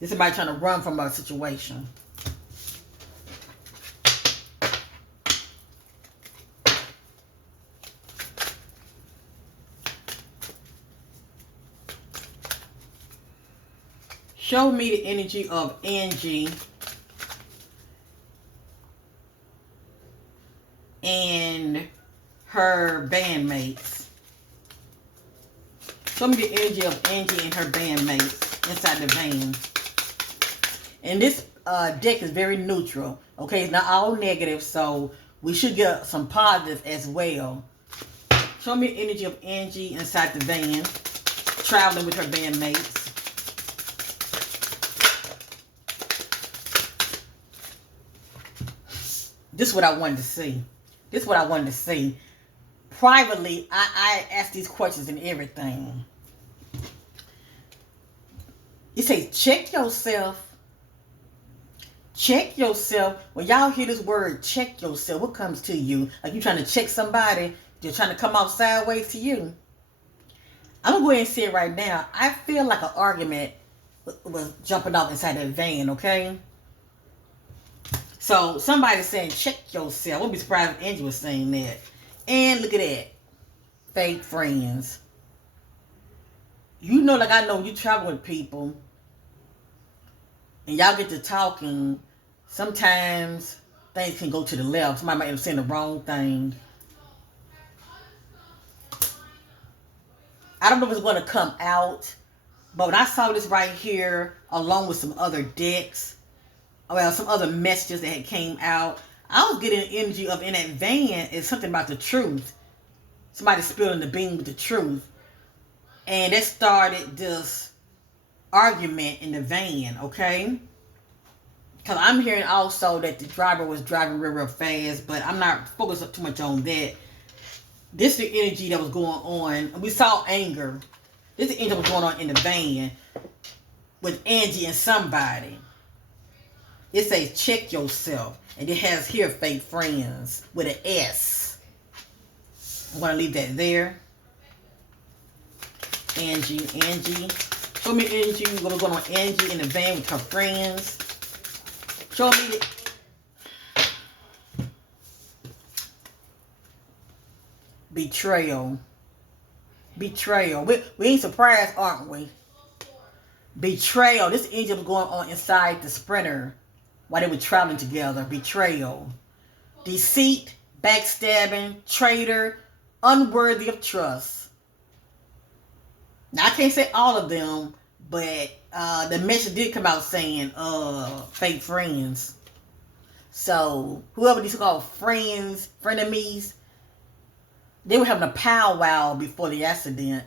This is somebody trying to run from a situation. Show me the energy of Angie and her bandmates. Show me the energy of Angie and her bandmates inside the van. And this deck is very neutral. Okay, it's not all negative, so we should get some positive as well. Show me the energy of Angie inside the van, traveling with her bandmates. This is what I wanted to see. Privately, I ask these questions and everything. It says, check yourself. Check yourself. When y'all hear this word, check yourself, what comes to you? Like you trying to check somebody, they're trying to come off sideways to you. I'm going to go ahead and say it right now. I feel like an argument was jumping off inside that van, okay? So somebody saying, check yourself. I wouldn't be surprised if Angie was saying that. And look at that. Fake friends. You know, like I know, you travel with people and y'all get to talking. Sometimes things can go to the left. Somebody might end up saying the wrong thing. I don't know if it's going to come out. But when I saw this right here, along with some other decks, well, some other messages that had came out, I was getting the energy of in that van is something about the truth. Somebody spilling the bean with the truth. And that started this argument in the van, okay? Because I'm hearing also that the driver was driving real fast, but I'm not focused too much on that. This is the energy that was going on. We saw anger. This is the energy that was going on in the van with Angie and somebody. It says check yourself. And it has here fake friends with an S. I'm going to leave that there. Angie. Show me Angie. What's going on Angie in the van with her friends. Show me the... Betrayal. We ain't surprised, aren't we? Betrayal. This engine was going on inside the Sprinter while they were traveling together. Betrayal. Deceit, backstabbing, traitor, unworthy of trust. Now, I can't say all of them, but the message did come out saying fake friends. So, whoever these called friends, frenemies, they were having a powwow before the accident.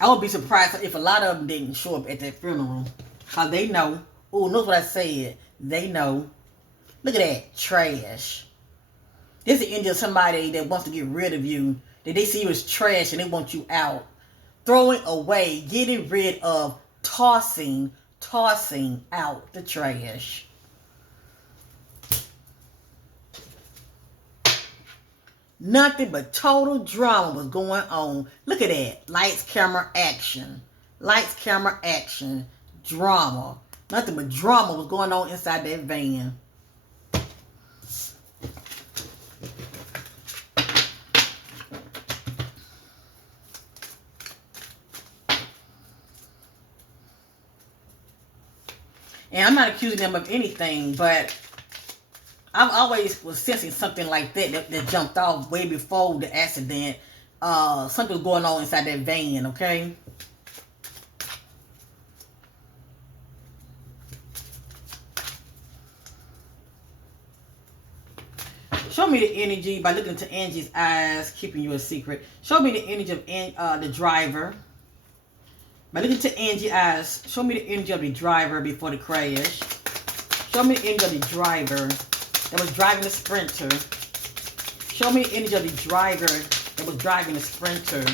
I would be surprised if a lot of them didn't show up at that funeral. Because they know. Oh, notice what I said. They know. Look at that. Trash. This is the end of somebody that wants to get rid of you. That they see you as trash and they want you out. Throwing away. Getting rid of. Tossing out the trash. Nothing but total drama was going on. Look at that. Lights, camera, action. Lights, camera, action. Drama. Nothing but drama was going on inside that van. And I'm not accusing them of anything, but I always was sensing something like that jumped off way before the accident. Something was going on inside that van, okay? Show me the energy by looking into Angie's eyes, keeping you a secret. Show me the energy of the driver. By looking into Angie's eyes, show me the energy of the driver before the crash. Show me the energy of the driver that was driving the Sprinter. Show me the energy of the driver that was driving the Sprinter.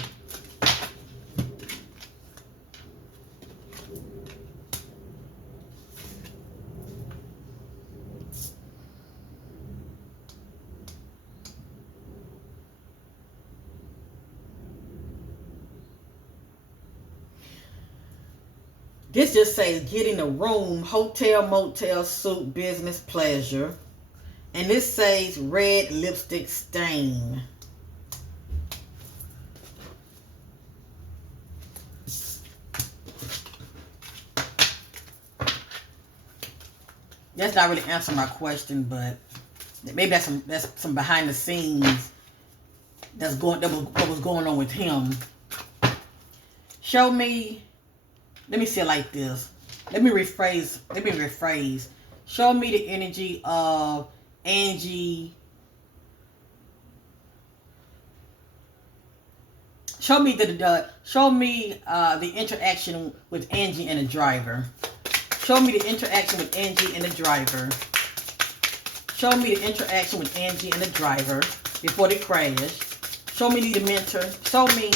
This just says get in a room, hotel, motel, suit, business, pleasure. And this says red lipstick stain. That's not really answering my question, but maybe that's some behind the scenes that was going on with him. Show me. Let me say it like this. Let me rephrase. Show me the energy of Angie. Show me the interaction with Angie and the driver. Show me the interaction with Angie and the driver. Show me the interaction with Angie and the driver before they crash. Show me the mentor. Show me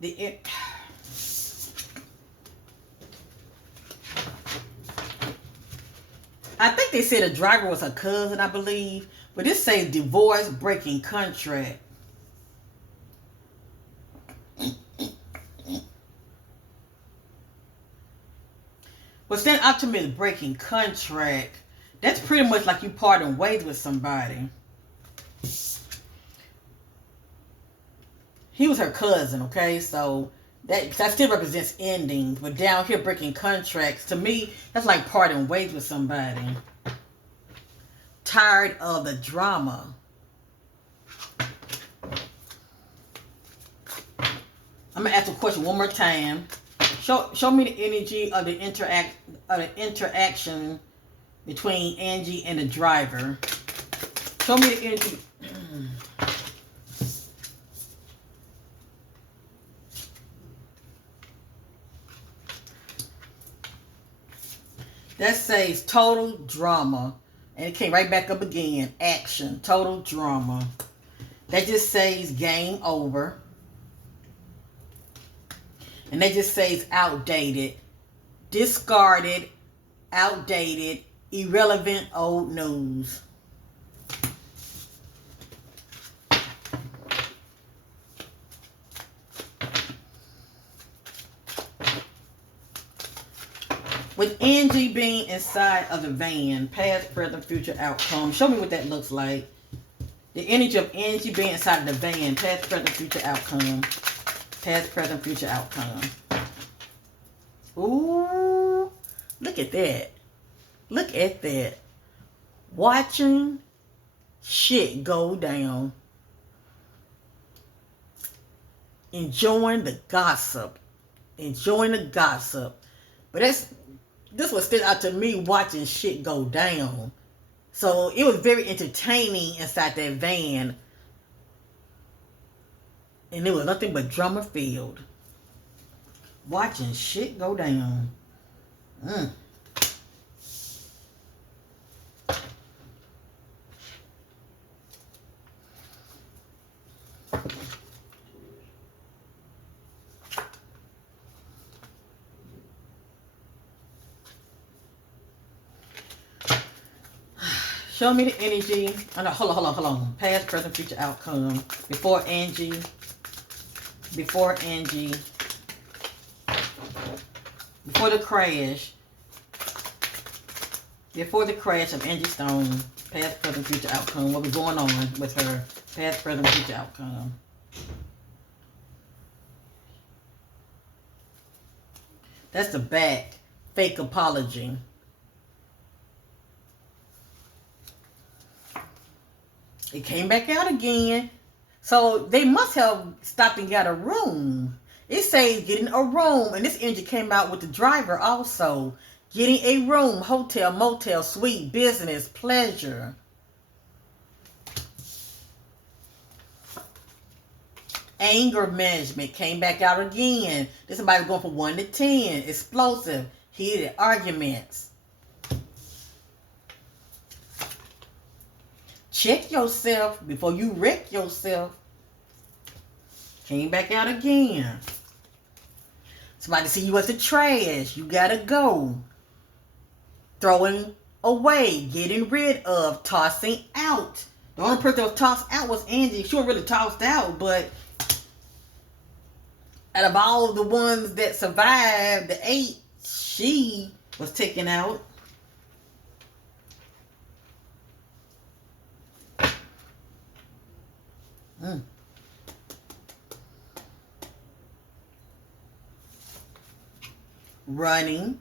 the... I think they said the driver was her cousin, I believe. But this says divorce, breaking contract. But stand out to me as breaking contract. That's pretty much like you parting ways with somebody. He was her cousin, okay? So that still represents endings. But down here, breaking contracts, to me, that's like parting ways with somebody. Tired of the drama. I'm going to ask a question one more time. Show me the energy of the interaction between Angie and the driver. Show me the energy. That says total drama. And it came right back up again. Action. Total drama. That just says game over. And that just says outdated. discarded, outdated, irrelevant old news. With Angie being inside of the van, past, present, future outcome. Show me what that looks like. The energy of Angie being inside of the van, past, present, future outcome. Past, present, future outcome. Ooh, look at that. Look at that. Watching shit go down. Enjoying the gossip. Enjoying the gossip. But this what stood out to me, watching shit go down. So it was very entertaining inside that van. And it was nothing but drama filled. Watching shit go down. Show me the energy. Oh, no, hold on. Past, present, future outcome. Before Angie. Before the crash. Before the crash of Angie Stone. Past, present, future outcome. What was going on with her. Past, present, future outcome. That's the back. Fake apology. It came back out again. So they must have stopped and got a room. It says getting a room. And this energy came out with the driver also. Getting a room, hotel, motel, suite, business, pleasure. Anger management came back out again. This somebody's going from 1 to 10. Explosive, heated arguments. Check yourself before you wreck yourself. Came back out again. Somebody see you as the trash. You gotta go. Throwing away. Getting rid of. Tossing out. The only person that was tossed out was Angie. She wasn't really tossed out, but out of all the ones that survived, the 8, she was taken out. Running.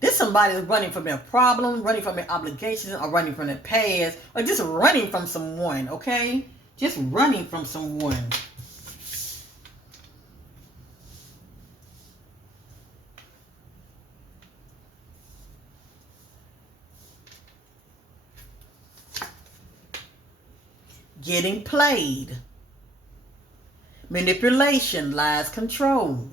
This somebody is running from their problem, running from their obligations, or running from their past, or just running from someone, okay? Just running from someone. Getting played. Manipulation, lies, control.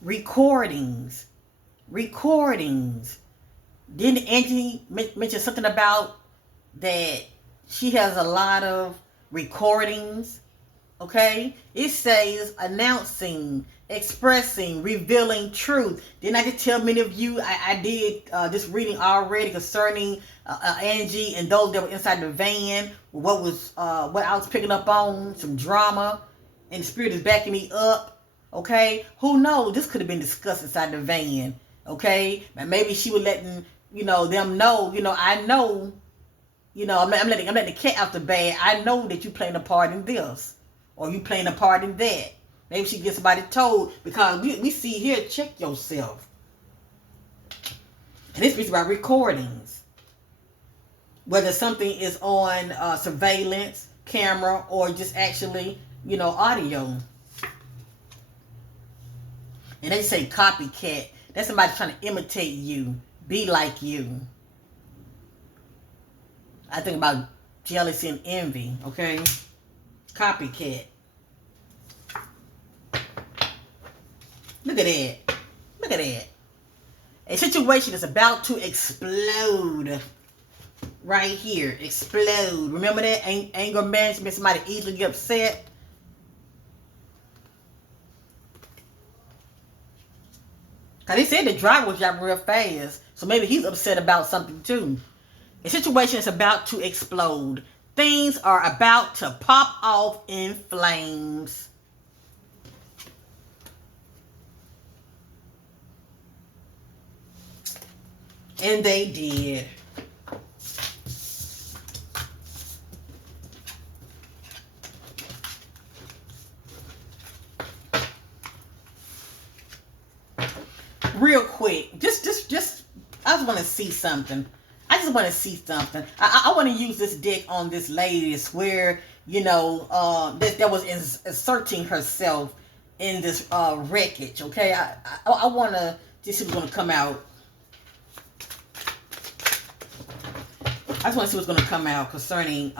Recordings. Didn't Angie mention something about that she has a lot of recordings? Okay? It says announcing, expressing, revealing truth. Didn't I just tell many of you I did this reading already concerning Angie and those that were inside the van? What I was picking up on, some drama, and the spirit is backing me up. Okay? Who knows? This could have been discussed inside the van. Okay? And maybe she was letting, them know, I know, I'm letting the cat out the bag. I know that you playing a part in this. Or you playing a part in that. Maybe she gets somebody told, because we see here, check yourself. And this speaks about recordings. Whether something is on surveillance, camera, or just actually, audio. And they say copycat. That's somebody trying to imitate you. Be like you. I think about jealousy, and envy, okay? Copycat. Look at that. Look at that. A situation is about to explode. Right here. Explode. Remember that? Anger management. Somebody easily get upset. Because they said the driver was driving real fast. So maybe he's upset about something too. A situation is about to explode. Things are about to pop off in flames. And they did. Real quick, just I just want to see something. I just want to see something. I want to use this deck on this lady where, you know, that was inserting herself in this wreckage. Okay, I want to just see what's going to come out. I just want to see what's going to come out concerning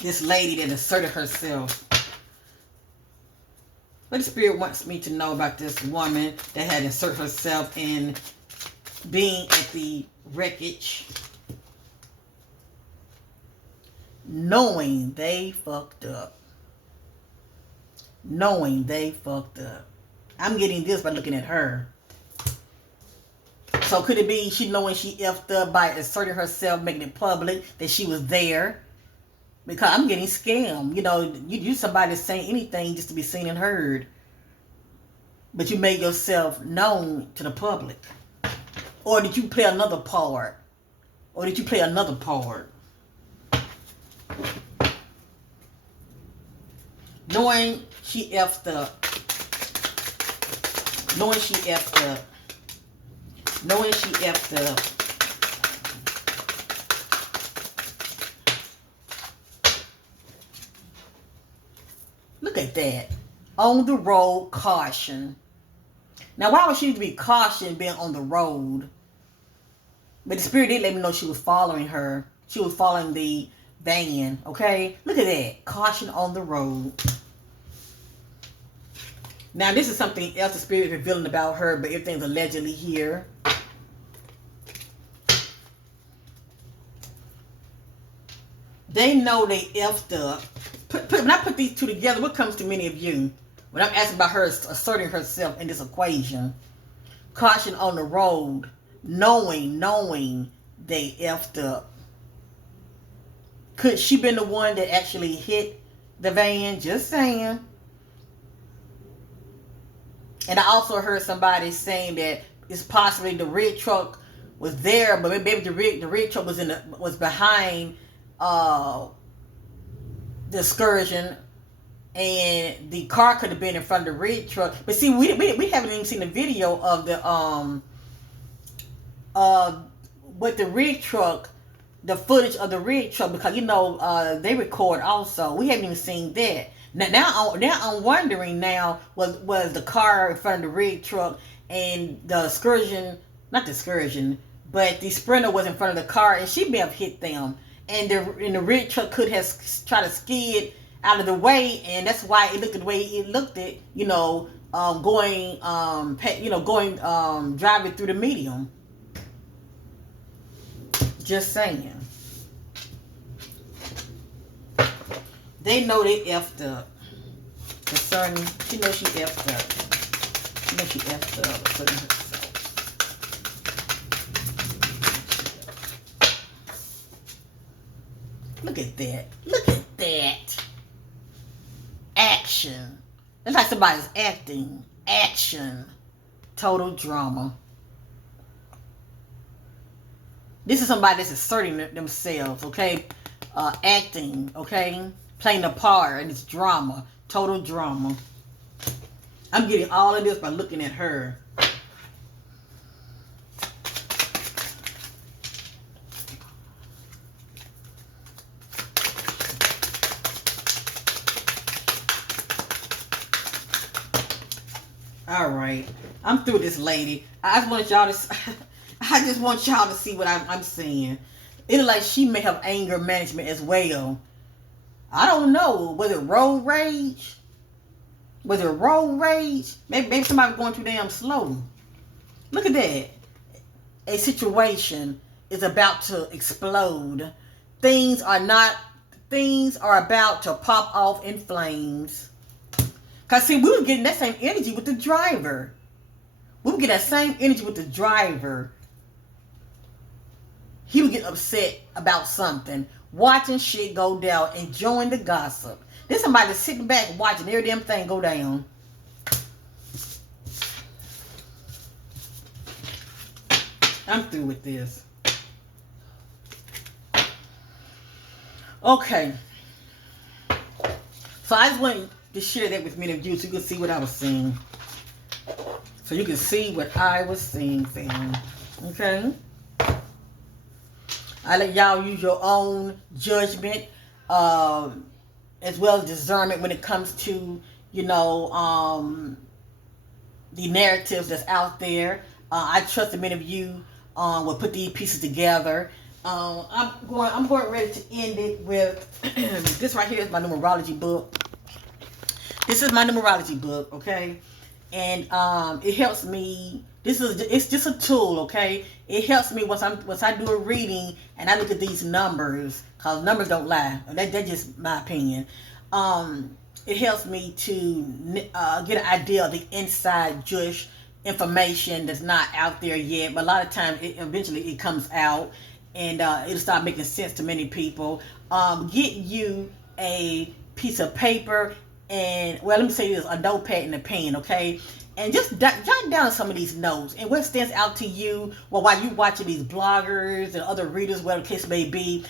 this lady that asserted herself. What the Spirit wants me to know about this woman that had inserted herself in being at the wreckage, knowing they fucked up. Knowing they fucked up. I'm getting this by looking at her. So could it be she knowing she effed up by asserting herself, making it public that she was there? Because I'm getting scammed. You know, you somebody saying anything just to be seen and heard. But you made yourself known to the public. Or did you play another part? Or did you play another part? Knowing she effed up. Knowing she effed up. Knowing she effed up. Look at that. On the road, caution. Now, why would she need to be cautioned being on the road? But the Spirit did let me know she was following her. She was following the van, okay? Look at that. Caution on the road. Now, this is something else the Spirit is revealing about her, but everything's allegedly here. They know they effed up. When I put these two together, what comes to many of you? When I'm asking about her asserting herself in this equation. Caution on the road. Knowing they effed up. Could she been the one that actually hit the van? Just saying. And I also heard somebody saying that it's possibly the red truck was there, but maybe the red truck was behind the excursion, and the car could have been in front of the red truck. But see, we haven't even seen the video of the with the red truck, the footage of the red truck, because you know they record also. We haven't even seen that. Now I'm wondering now, was the car in front of the red truck and the excursion, not the excursion, but the Sprinter was in front of the car and she may have hit them. And the red truck could have tried to skid out of the way, and that's why it looked the way it looked. It, you know, driving through the medium. Just saying. They know they effed up. Concerning, she knows she effed up. She knows she effed up concerning herself. Look at that. Look at that. Action. It's like somebody's acting. Action. Total drama. This is somebody that's asserting themselves, okay? Acting, okay? Playing a part, and it's drama. Total drama. I'm getting all of this by looking at her. All right, I'm through this lady. I just wanted y'all to. I just want y'all to see what I'm saying. It's like she may have anger management as well. I don't know. Was it road rage? Was it road rage? Maybe somebody going too damn slow. Look at that. A situation is about to explode. Things are about to pop off in flames. Because, see, we were getting that same energy with the driver. We would get that same energy with the driver. He would get upset about something. Watching shit go down. Enjoying the gossip. There's somebody sitting back watching every damn thing go down. I'm through with this. Okay. So I just want to share that with many of you so you can see what I was seeing. So you can see what I was seeing, fam. Okay? I let y'all use your own judgment as well as discernment when it comes to, you know, the narratives that's out there. I trust that many of you will put these pieces together. I'm going ready to end it with this right here is my numerology book. This is my numerology book, okay? And it helps me. It's just a tool, okay? It helps me once I do a reading and I look at these numbers, cause numbers don't lie. That's just my opinion. It helps me to get an idea of the inside Jewish information that's not out there yet, but a lot of times eventually it comes out and it'll start making sense to many people. Get you a piece of paper and, well, let me say this, a notepad and a pen, okay? And just jot down some of these notes and what stands out to you while you're watching these bloggers and other readers, whatever the case may be.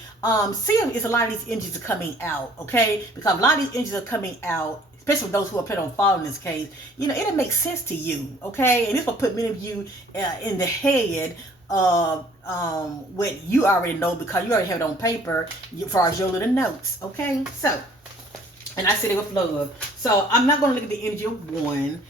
See if a lot of these energies are coming out, okay? Because a lot of these energies are coming out, especially those who are planning on following this case. You know, it'll make sense to you, okay? And this will put many of you in the head of what you already know because you already have it on paper as far as your little notes, okay? So, and I said it with love. So I'm not going to look at the energy of one.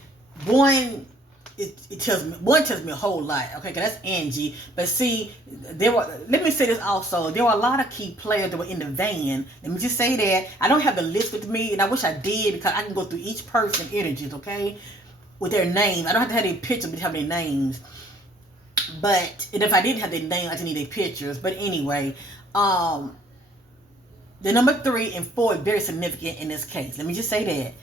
It tells me a whole lot, okay? Because that's Angie. But see, let me say this also. There were a lot of key players that were in the van. Let me just say that. I don't have the list with me, and I wish I did because I can go through each person's energies, okay? With their name. I don't have to have their pictures, but have their names. But, and if I didn't have their name, I just need their pictures. But anyway, the number 3 and 4 is very significant in this case. Let me just say that.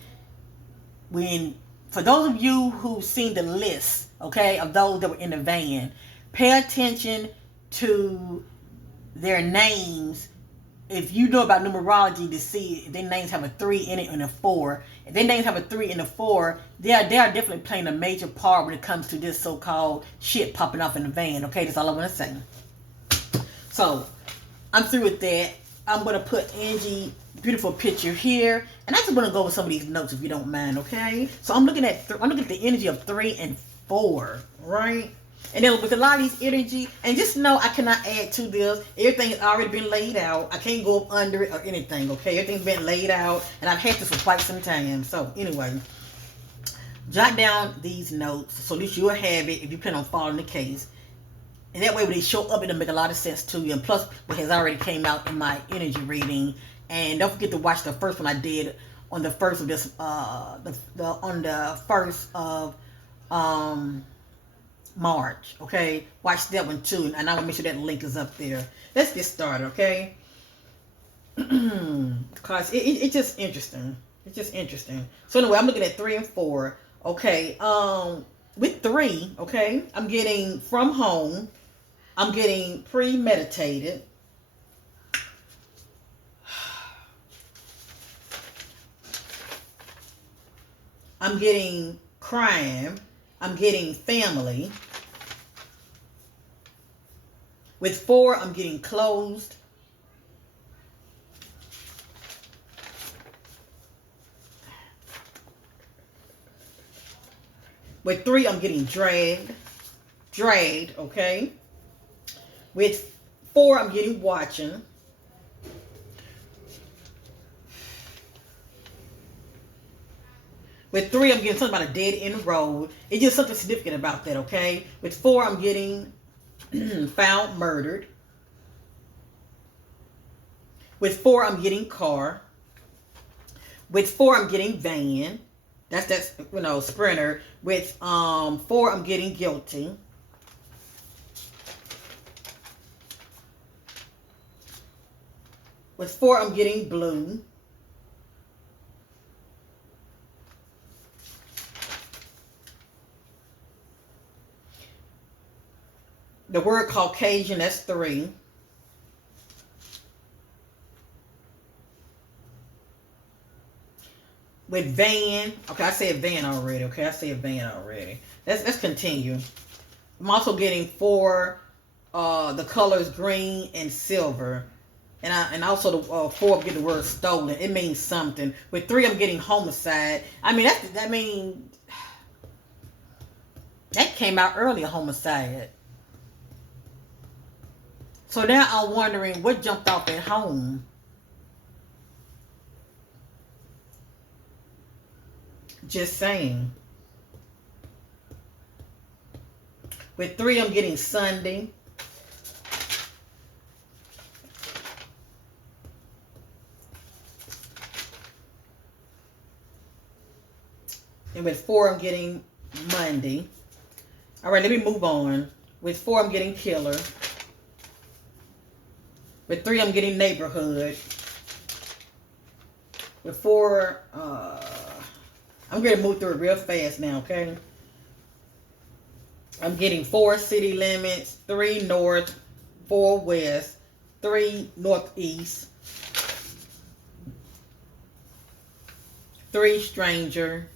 For those of you who've seen the list, okay, of those that were in the van, pay attention to their names. If you know about numerology, to see if their names have a 3 in it and a 4. If their names have a 3 and a 4, they are definitely playing a major part when it comes to this so-called shit popping off in the van. Okay, that's all I want to say. So, I'm through with that. I'm going to put Angie beautiful picture here, and I just want to go over some of these notes if you don't mind, okay? So I'm looking at the energy of 3 and 4, right? And then with a lot of these energy, and just know I cannot add to this. Everything has already been laid out. I can't go up under it or anything, okay? Everything's been laid out, and I've had this for quite some time. So anyway, jot down these notes so at least you'll have it if you plan on following the case. And that way when they show up, it'll make a lot of sense to you. And plus, what has already came out in my energy reading. And don't forget to watch the first one I did on the first of this, on the first of March. Okay, watch that one too, and I will make sure that link is up there. Let's get started, okay? Because it's just interesting. It's just interesting. So anyway, I'm looking at 3 and 4. Okay, with 3, okay, I'm getting from home. I'm getting premeditated. I'm getting crime. I'm getting family. With 4, I'm getting closed. With 3, I'm getting dragged, okay? With 4, I'm getting watching. With 3, I'm getting something about a dead end road. It's just something significant about that, okay? With 4, I'm getting found murdered. With 4, I'm getting car. With 4, I'm getting van. That's sprinter. With 4, I'm getting guilty. With 4, I'm getting blue. The word Caucasian, that's 3. With van, okay, I said van already. Let's continue. I'm also getting 4, the colors green and silver. And also the 4, I'm getting the word stolen. It means something. With 3, I'm getting homicide. I mean, that came out earlier, homicide. So now I'm wondering what jumped off at home. Just saying. With 3, I'm getting Sunday. And with 4, I'm getting Monday. All right, let me move on. With 4, I'm getting killer. With 3, I'm getting neighborhood. With 4, I'm going to move through it real fast now, okay? I'm getting 4 city limits, 3 north, 4 west, 3 northeast, 3 stranger,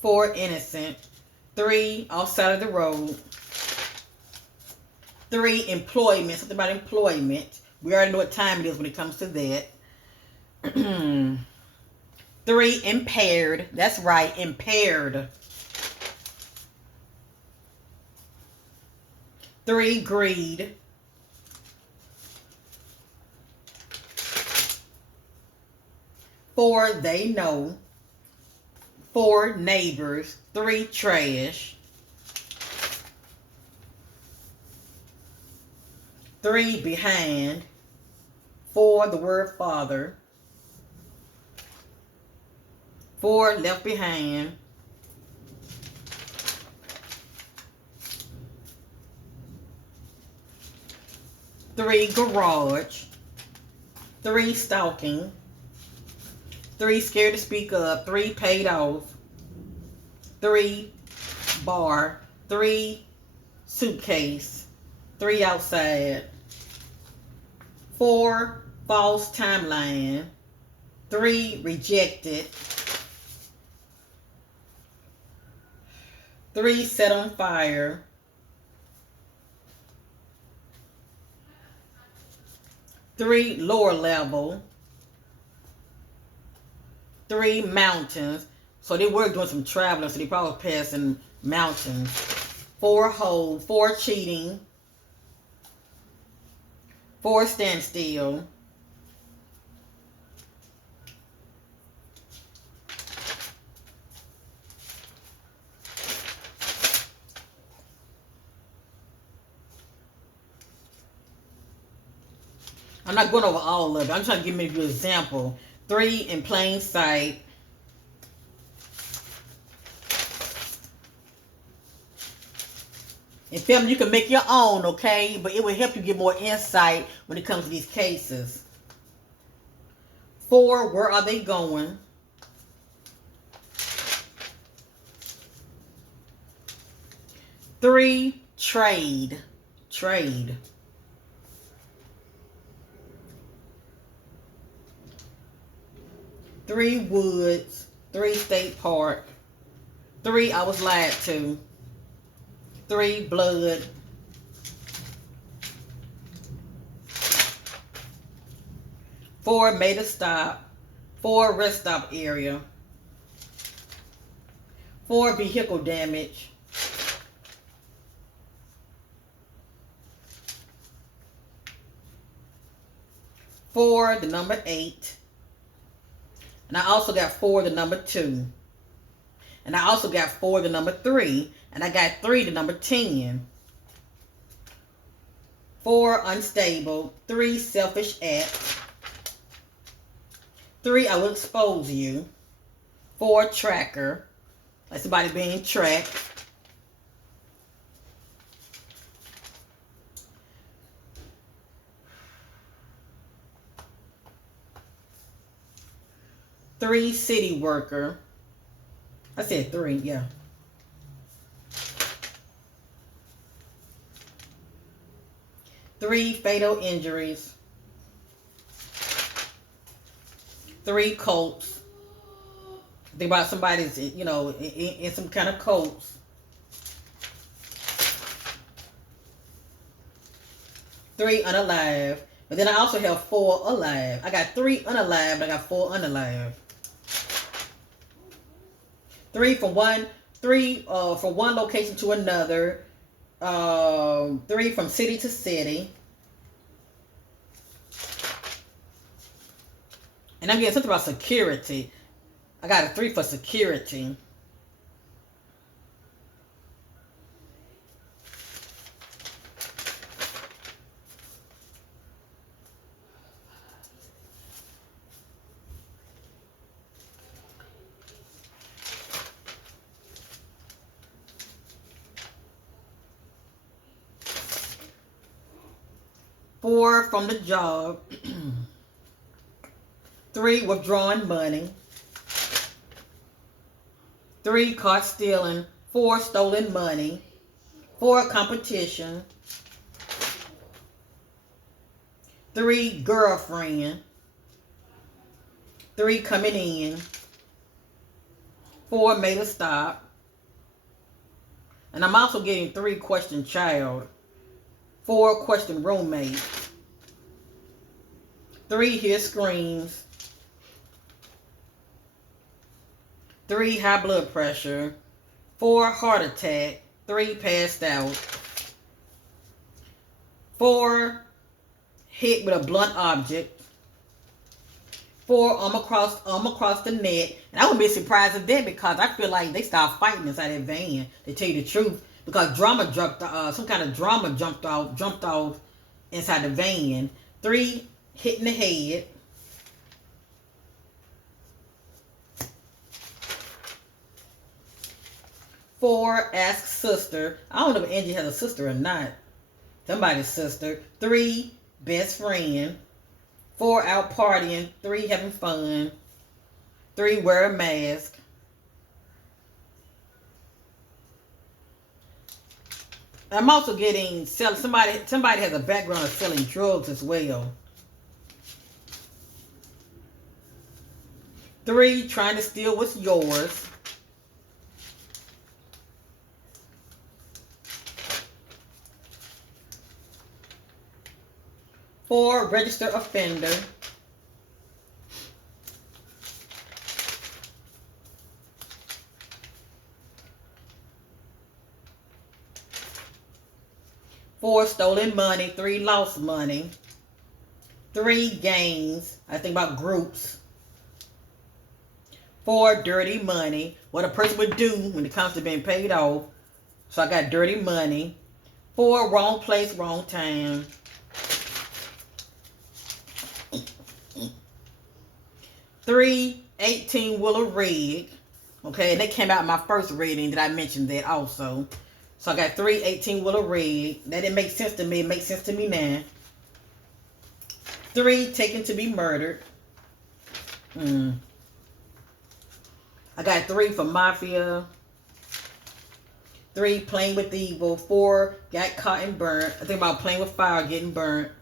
4 innocent, 3 outside of the road, 3 employment, something about employment. We already know what time it is when it comes to that. 3 impaired. That's right, impaired. 3 greed. 4 they know. 4 neighbors. 3 trash. 3 behind. 4 the word father. 4 left behind. 3 garage. 3 stalking. 3 scared to speak up. 3 paid off. 3 bar. 3 suitcase. 3 outside. 4 false timeline. 3 rejected. 3 set on fire. 3 lower level. 3 mountains. So they were doing some traveling, so they probably passing mountains. 4 hold. 4 cheating. 4 standstill. 'I'm not going over all of it. I'm trying to give you an example. 3 in plain sight. 'And family, you can make your own, okay? But it will help you get more insight when it comes to these cases. 4, where are they going? 3, trade. Trade. 3, woods. 3, state park. 3, I was lied to. 3, blood. 4, made a stop. 4, rest stop area. 4, vehicle damage. 4, the number 8. And I also got 4, the number 2. And I also got 4, the number 3. And I got 3, the number 10. 4, unstable. 3, selfish act. 3, I will expose you. 4, tracker. Like somebody being tracked. 3, city worker. I said 3, yeah. 3, fatal injuries. 3, cults. Think about somebody's, you know, in some kind of cults. 3, unalive. But then I also have 4, alive. I got 3, unalive, but I got 4, unalive. 3 from one location to another. 3 from city to city. And I'm getting something about security. I got a 3 for security. Four, from the job. 3, withdrawing money. 3, caught stealing. 4, stolen money. 4, competition. 3, girlfriend. 3, coming in. 4, made a stop. And I'm also getting 3, question child. 4, question roommate. 3, hear screams. 3, high blood pressure. 4, heart attack. 3, passed out. 4, hit with a blunt object. 4, arm across the net. And I wouldn't be surprised if that, because I feel like they start fighting inside that van, to tell you the truth. Because some kind of drama jumped off inside the van. 3, hitting the head. 4, ask sister. I don't know if Angie has a sister or not. Somebody's sister. 3, best friend. 4, out partying. 3, having fun. 3, wear a mask. I'm also getting somebody has a background of selling drugs as well. 3, trying to steal what's yours. 4, registered offender. 4, stolen money. 3, lost money. 3, gains. I think about groups. 4, dirty money. What a person would do when it comes to being paid off. So I got dirty money. 4, wrong place, wrong time. 3, 18-wheeler rig. Okay, and they came out in my first reading that I mentioned that also. So I got 3, 18-wheeler rig. That didn't make sense to me. It makes sense to me now. 3, taken to be murdered. I got 3 for mafia. 3, playing with evil. 4, got caught and burnt. I think about playing with fire, getting burnt.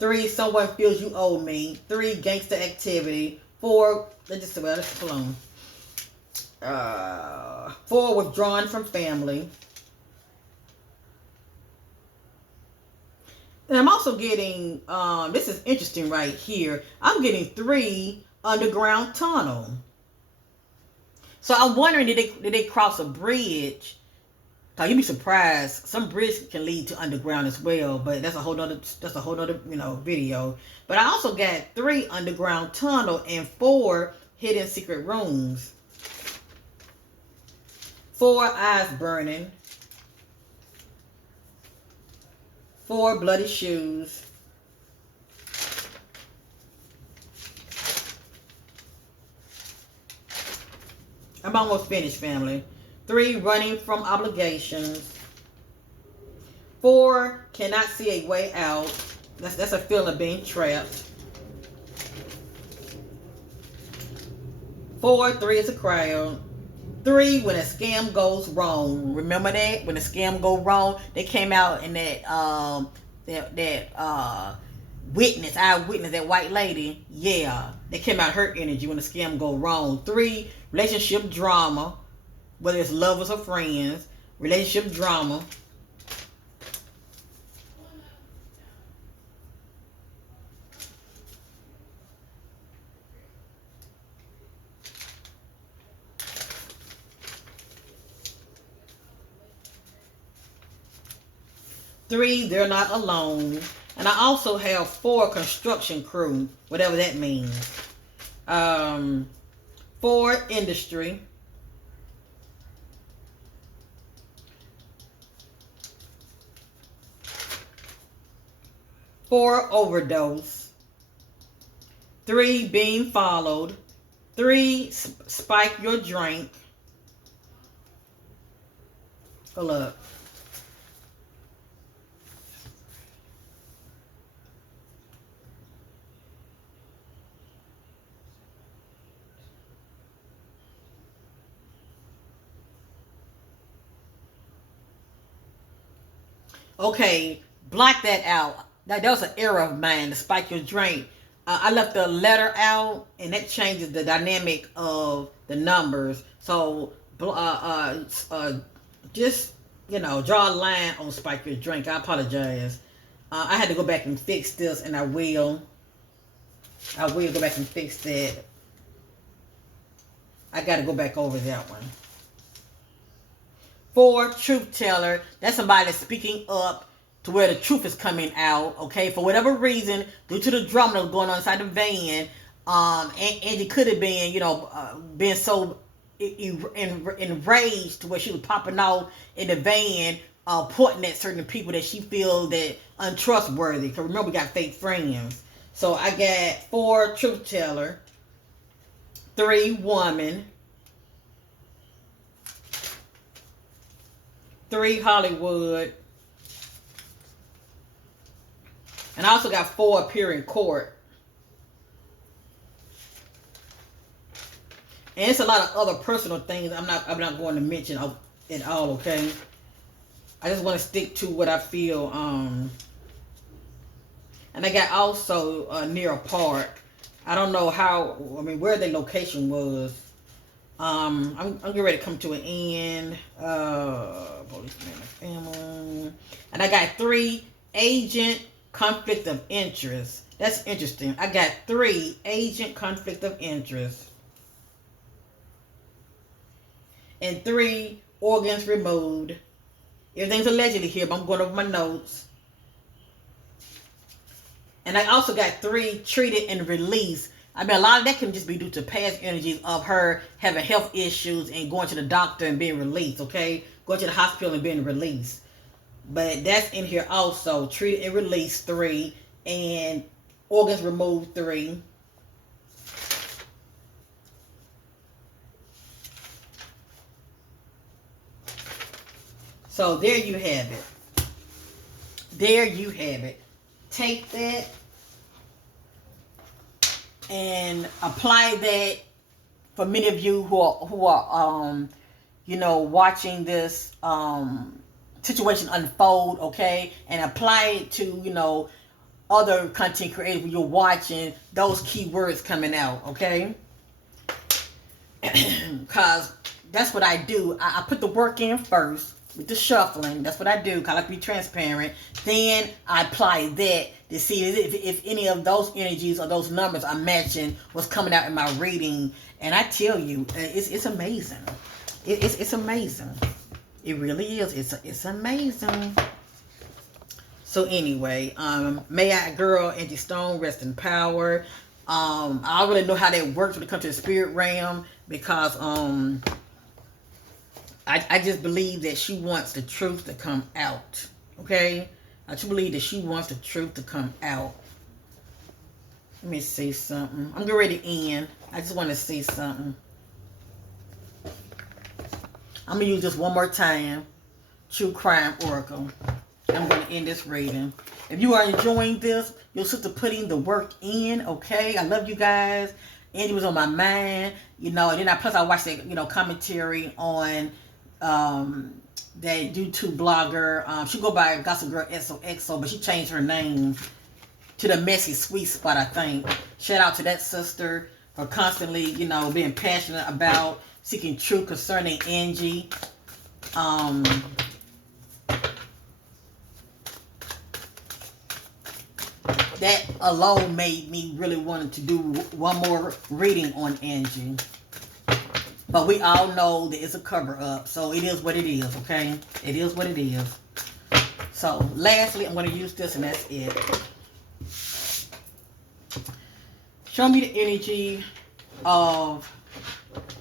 3, someone feels you owe me. 3, gangster activity. 4, let's pull on. 4, withdrawn from family. And I'm also getting, this is interesting right here. I'm getting 3, underground tunnel. So I'm wondering, did they cross a bridge? Cause you'd be surprised. Some bridge can lead to underground as well, but that's a whole nother video. But I also got 3, underground tunnel and 4, hidden secret rooms. 4 eyes burning, 4 bloody shoes, 'I'm almost finished, family. 3 running from obligations, 4 cannot see a way out. That's a feeling of being trapped. 4, 3 is a crowd. 3, when a scam goes wrong. Remember that? When a scam go wrong, they came out in that eyewitness, that white lady. Yeah, they came out her energy when the scam go wrong. 3, relationship drama, whether it's lovers or friends. Relationship drama. 3, they're not alone. And I also have 4, construction crew, whatever that means. 4, industry. 4, overdose. 3, being followed. 3, spike your drink. Hold up. Okay, block that out. That was an error of mine, to spike your drink. I left the letter out, and that changes the dynamic of the numbers. So, just, draw a line on spike your drink. I apologize. I had to go back and fix this, and I will. I will go back and fix that. I got to go back over that one. 4, truth teller. That's somebody that's speaking up to where the truth is coming out. Okay, for whatever reason, due to the drama that's going on inside the van, Angie could have been, been so enraged to where she was popping out in the van, pointing at certain people that she feels that untrustworthy. Because remember, we got fake friends. So I got 4, truth teller. 3, woman. 3, Hollywood. And I also got 4, appear in court. And it's a lot of other personal things I'm not going to mention at all, okay? I just want to stick to what I feel. And I got also near a park. I don't know where the location was. I'm getting ready to come to an end. Policeman, family. And I got 3, agent, conflict of interest. That's interesting. I got 3, agent, conflict of interest. And 3, organs removed. Everything's allegedly here, but I'm going over my notes. And I also got 3, treated and released. I mean, a lot of that can just be due to past energies of her having health issues and going to the doctor and being released, okay? Going to the hospital and being released. But that's in here also. Treated and released, 3. And organs removed, 3. So there you have it. There you have it. Take that and apply that for many of you who are watching this situation unfold, okay, and apply it to other content creators when you're watching those keywords coming out, okay? Because that's what I do. I put the work in first with the shuffling. That's what I do, because I like to be transparent. Then I apply that to see if any of those energies or those numbers are matching what's coming out in my reading. And I tell you, it's amazing. It's amazing. It really is. It's amazing. So anyway, may I, girl, Angie Stone, rest in power. I already know how that works when it comes to the spirit realm, because I just believe that she wants the truth to come out. Okay? I just believe that she wants the truth to come out. Let me say something. I'm getting ready to end. I just want to say something. I'm going to use this one more time. True Crime Oracle. I'm going to end this reading. If you are enjoying this, your sister putting the work in, okay? I love you guys. Angie was on my mind, and then I watched that, commentary on that YouTube blogger. She go by Gossip Girl XOXO, but she changed her name to the Messy Sweet Spot, I think. Shout out to that sister for constantly, being passionate about seeking truth concerning Angie. That alone made me really want to do one more reading on Angie. But we all know that it's a cover-up. So it is what it is, okay? It is what it is. So lastly, I'm going to use this and that's it. Show me the energy of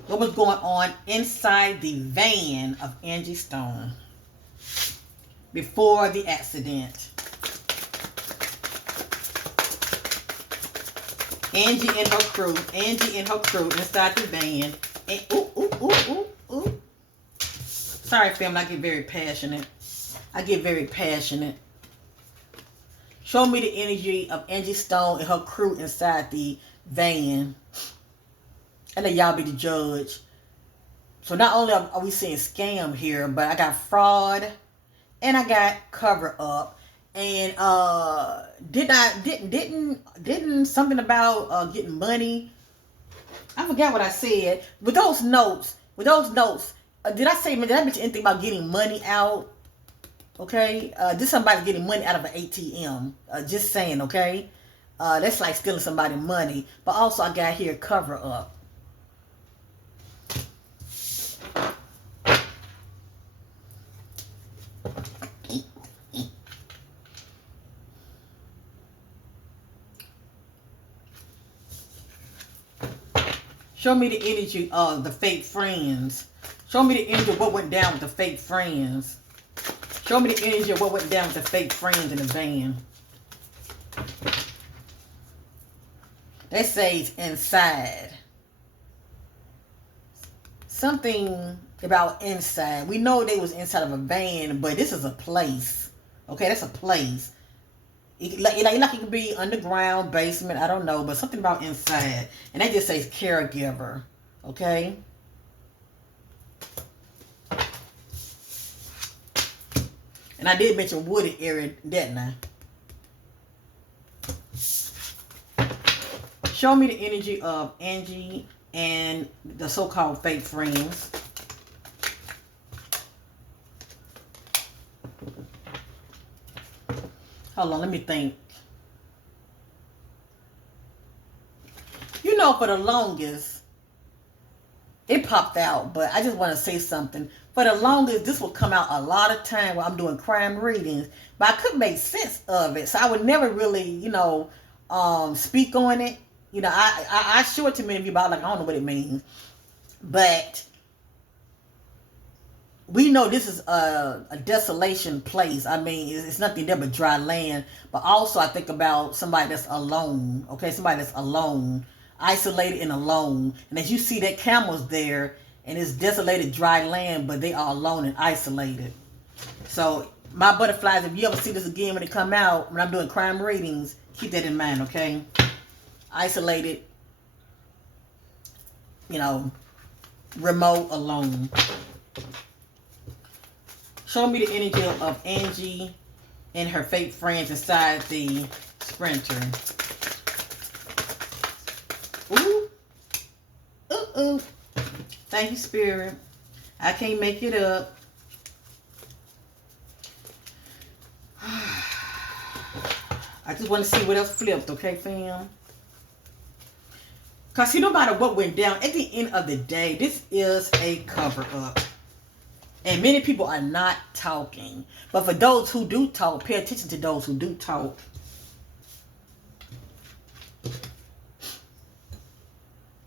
what was going on inside the van of Angie Stone before the accident. Angie and her crew inside the van. And ooh. Sorry, family, I get very passionate. Show me the energy of Angie Stone and her crew inside the van. And let y'all be the judge. So not only are we seeing scam here, but I got fraud and I got cover up. And didn't something about getting money? I forgot what I said. With those notes, did I mention anything about getting money out? Okay, this somebody getting money out of an ATM. Just saying, okay. That's like stealing somebody's money. But also I got here cover up. Show me the energy of the fake friends. Show me the energy of what went down with the fake friends. Show me the energy of what went down with the fake friends in the van. That says inside. Something about inside. We know they was inside of a van, but this is a place. Okay, that's a place. Like it could be underground, basement, I don't know, but something about inside. And that just says caregiver. Okay? And I did mention wooded area, didn't I? Show me the energy of Angie and the so-called fake friends. Hold on, let me think. For the longest, it popped out, but I just want to say something. For the longest, this will come out a lot of time while I'm doing crime readings, but I couldn't make sense of it, so I would never really, speak on it. I show it to many people, I don't know what it means, but we know this is a desolation place. I mean, it's nothing there but dry land. But also, I think about somebody that's alone. Okay, somebody that's alone, isolated and alone. And as you see, that camel's there, and it's desolated, dry land, but they are alone and isolated. So, my butterflies, if you ever see this again when it come out, when I'm doing crime readings, keep that in mind, okay? Isolated, remote, alone. Show me the energy of Angie and her fake friends inside the Sprinter. Ooh. Ooh. Thank you, Spirit. I can't make it up. I just want to see what else flipped, okay, fam? Because no matter what went down, at the end of the day, this is a cover-up. And many people are not talking. But for those who do talk, pay attention to those who do talk.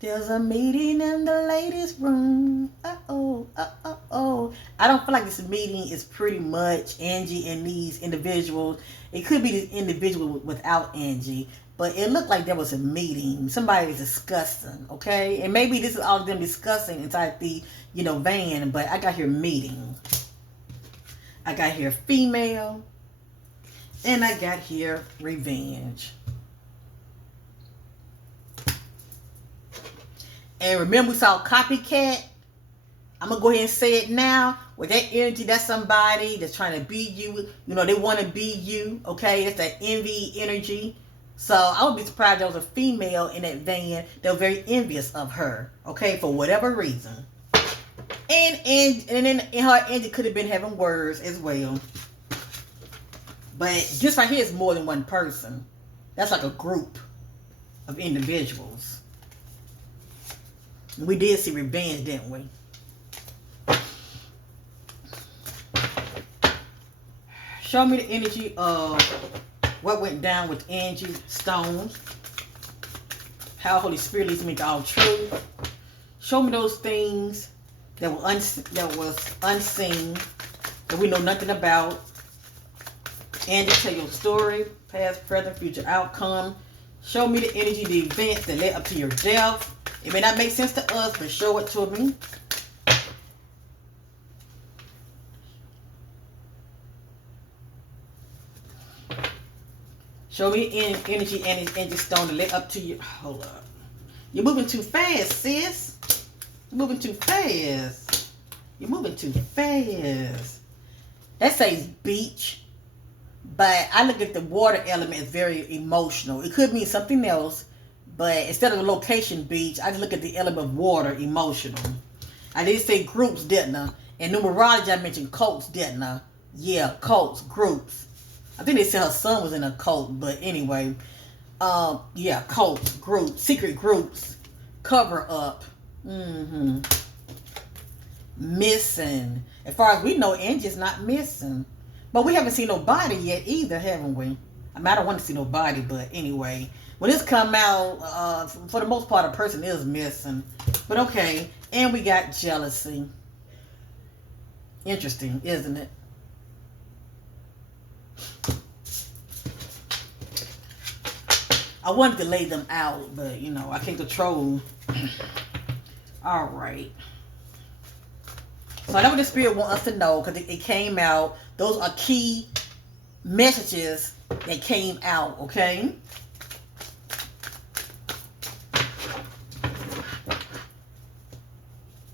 There's a meeting in the ladies' room. Uh-oh, uh-oh. I don't feel like this meeting is pretty much Angie and these individuals. It could be this individual without Angie, but it looked like there was a meeting. Somebody's discussing, okay? And maybe this is all of them discussing inside the, van, but I got here meeting. I got here female, and I got here revenge. And remember, we saw copycat. I'm going to go ahead and say it now. With that energy, that's somebody that's trying to be you. They want to be you. Okay? That's that envy energy. So I would be surprised there was a female in that van that was very envious of her. Okay? For whatever reason. And then in her energy could have been having words as well. But just right here is more than one person. That's like a group of individuals. We did see revenge, didn't we? Show me the energy of what went down with Angie Stone. How Holy Spirit leads me to all truth. Show me those things that were unseen, that we know nothing about. Angie, tell your story, past, present, future outcome. Show me the energy, the events that led up to your death. It may not make sense to us, but show it to me. Show me energy and Angie Stone to led up to you. Hold up. You're moving too fast, sis. You're moving too fast. You're moving too fast. That says beach. But I look at the water element as very emotional. It could mean something else. But instead of the location beach, I just look at the element of water, emotional. I did say groups, didn't I? In numerology, I mentioned cults, didn't I? Yeah, cults, groups. I think they said her son was in a cult, but anyway. Yeah, cults, groups, secret groups, cover up. Missing. As far as we know, Angie's not missing. But we haven't seen nobody yet either, haven't we? I mean, I don't want to see nobody, but anyway. When this come out, for the most part, a person is missing. But okay. And we got jealousy. Interesting, isn't it? I wanted to lay them out, but, I can't control. All right. So I know what the Spirit wants us to know, because it came out. Those are key messages that came out, okay?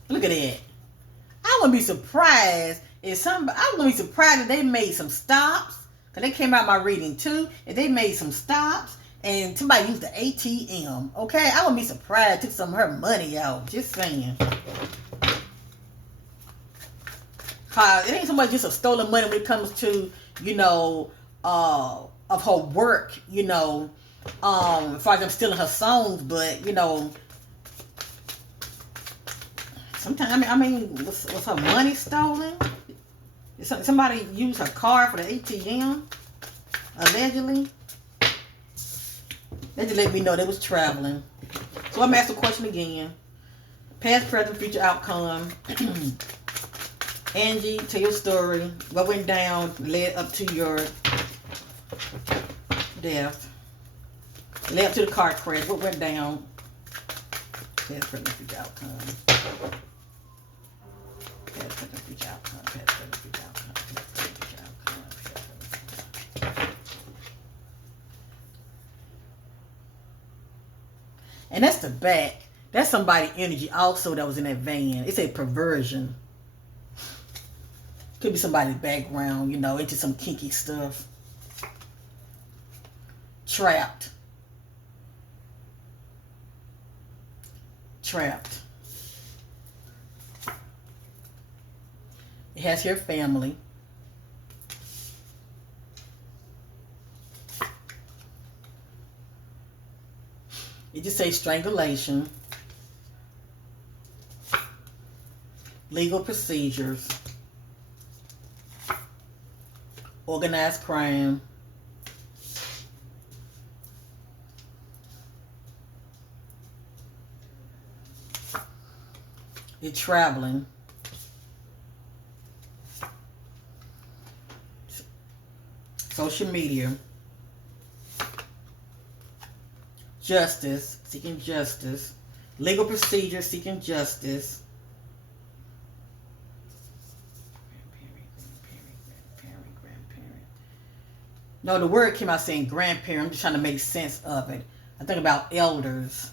Look at that. I wouldn't be surprised if they made some stops. Because they came out my reading too. If they made some stops and somebody used the ATM. Okay? I wouldn't be surprised took some of her money out. Just saying. It ain't so much just of stolen money when it comes to, of her work, as far as them stealing her songs, but, sometimes, was her money stolen? Did somebody use her card for the ATM? Allegedly? That just let me know they was traveling. So I'm asking the question again. Past, present, future outcome. Angie, tell your story. What went down led up to your death. Led up to the car crash. What went down? Past, present, future outcome. Past, present, future outcome. Past, present, future outcome. Past, present, future outcome. Past, present, future outcome. And that's the back. That's somebody energy also that was in that van. It's a perversion. Could be somebody's background, into some kinky stuff. Trapped. It has here family. It just says strangulation. Legal procedures. Organized crime. You're traveling. Social media. Justice, seeking justice. Legal procedure, seeking justice. Grandparent. No, the word came out saying grandparent. I'm just trying to make sense of it. I think about elders.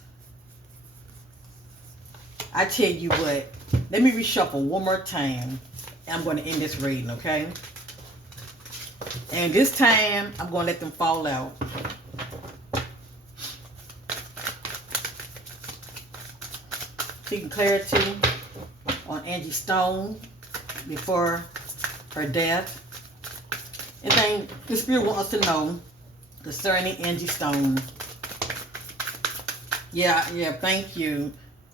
I tell you what, let me reshuffle one more time. And I'm going to end this reading, okay? And this time, I'm going to let them fall out. Seeking clarity on Angie Stone before her death. Anything the Spirit wants us to know concerning Angie Stone. Yeah, thank you.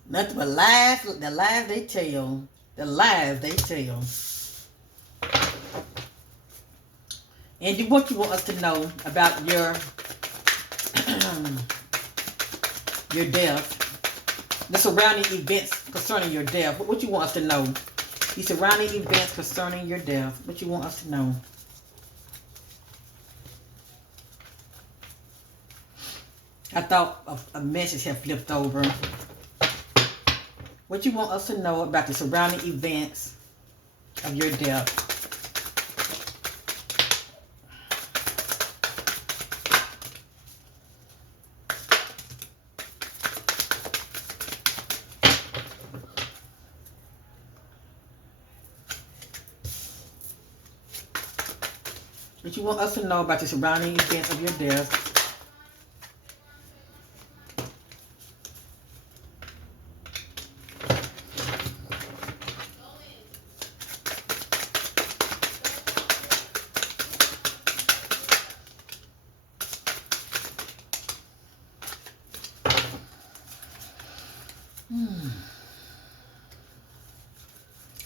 Nothing but lies, the lies they tell. The lies they tell. Angie, what you want us to know about your your death? The surrounding events concerning your death. What you want us to know? The surrounding events concerning your death. What you want us to know? I thought a message had flipped over. What you want us to know about the surrounding events of your death? What you want us to know about the surrounding events of your death?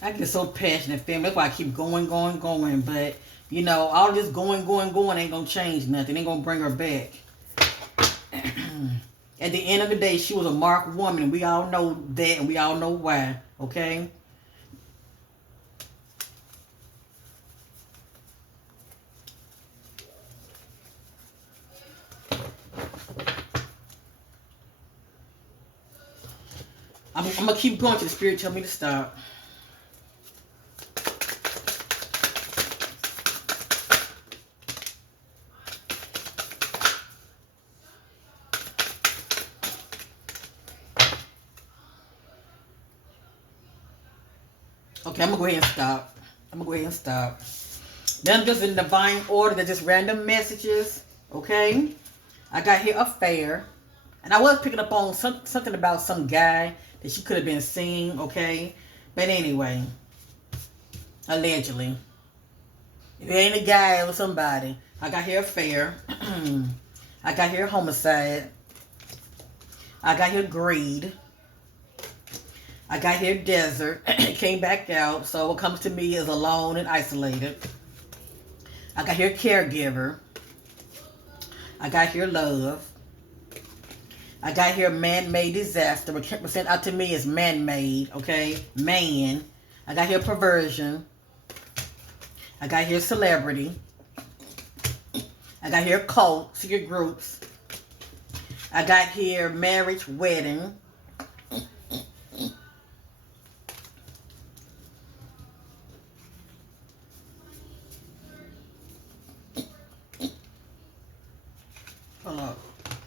I get so passionate, family. That's why I keep going. But, you know, all this going ain't going to change nothing. Ain't going to bring her back. At the end of the day, she was a marked woman. And we all know that, and we all know why. Okay? I'm going to keep going till the Spirit tell me to stop. Okay, I'm going to go ahead and stop. Then just in divine order, they're just random messages. Okay? I got here affair. And I was picking up on something about some guy that she could have been seeing. Okay? But anyway. Allegedly. If it ain't a guy or somebody. I got here affair. I got here homicide. I got here greed. I got here desert. Came back out. So what comes to me is alone and isolated. I got here caregiver. I got here love. I got here man-made disaster. What was sent out to me is man-made. Okay? Man. I got here perversion. I got here celebrity. I got here cult, secret groups. I got here marriage, wedding. Hold up.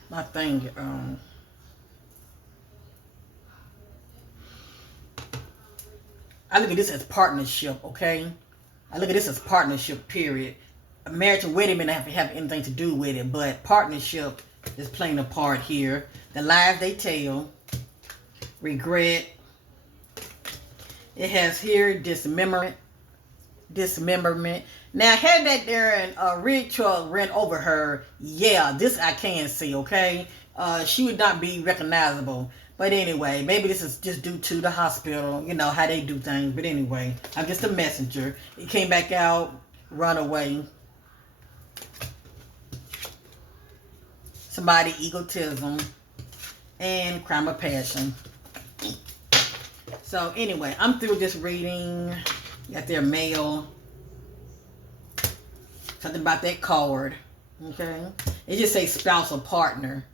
My thing, I look at this as partnership, okay? I look at this as partnership, period. A marriage and wedding may not have anything to do with it, but partnership is playing a part here. The lies they tell, regret. It has here dismemberment. Now, had that there and a rig truck ran over her, yeah, this I can see, okay? She would not be recognizable. But anyway, maybe this is just due to the hospital, you know, how they do things. But anyway, I'm just a messenger. It came back out, run away. Somebody, egotism, and crime of passion. So So anyway, I'm through this reading. Got their mail. Something about that card. Okay. It just says spouse or partner.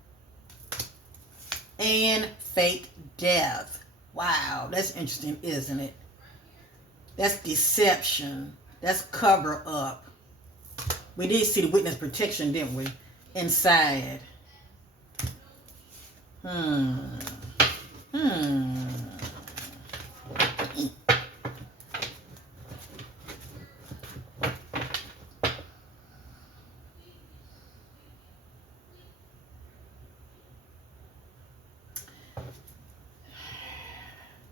And fake death. Wow, that's interesting, isn't it? That's deception. That's cover up. We did see the witness protection, didn't we? Inside.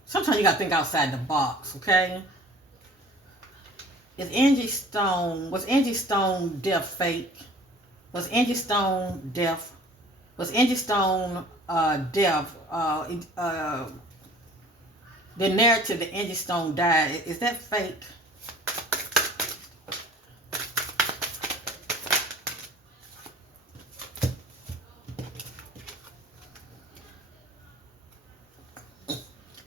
Sometimes you gotta think outside the box, okay? Was Angie Stone death fake? Was Angie Stone death? Was Angie Stone death? The narrative that Angie Stone died, is that fake?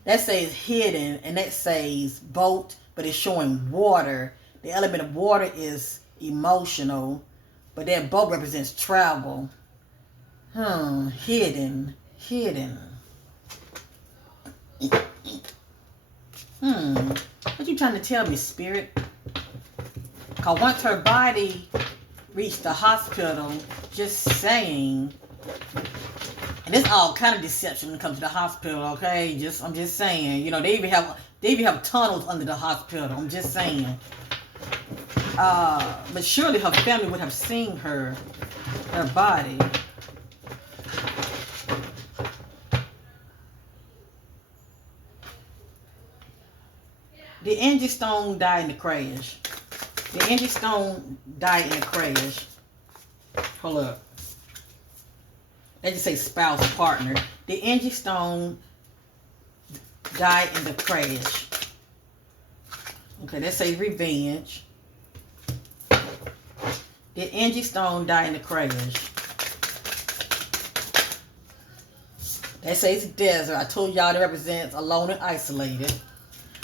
That says hidden, and that says boat, but it's showing water. The element of water is emotional, but that boat represents travel. Hidden. What you trying to tell me, Spirit? Because once her body reached the hospital, just saying, and it's all kind of deception when it comes to the hospital, okay? I'm just saying, you know, they even have tunnels under the hospital. I'm just saying. But surely her family would have seen her body. Did Angie Stone die in the crash? Did Angie Stone die in the crash? Hold up. They just say spouse, partner. Did Angie Stone die in the crash? Okay, that says revenge. Did Angie Stone die in the crash? That says desert. I told y'all that represents alone and isolated.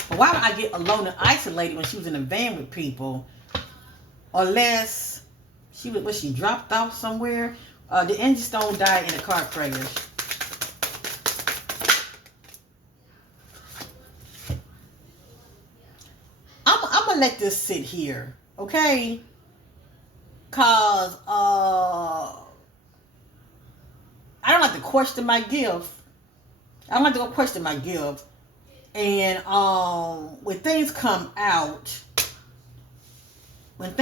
But why would I get alone and isolated when she was in a van with people? Unless she dropped off somewhere? Did Angie Stone die in a car crash? I'm gonna let this sit here, okay? Cause I don't like to question my gift. I don't like to go question my gift. And when things come out, when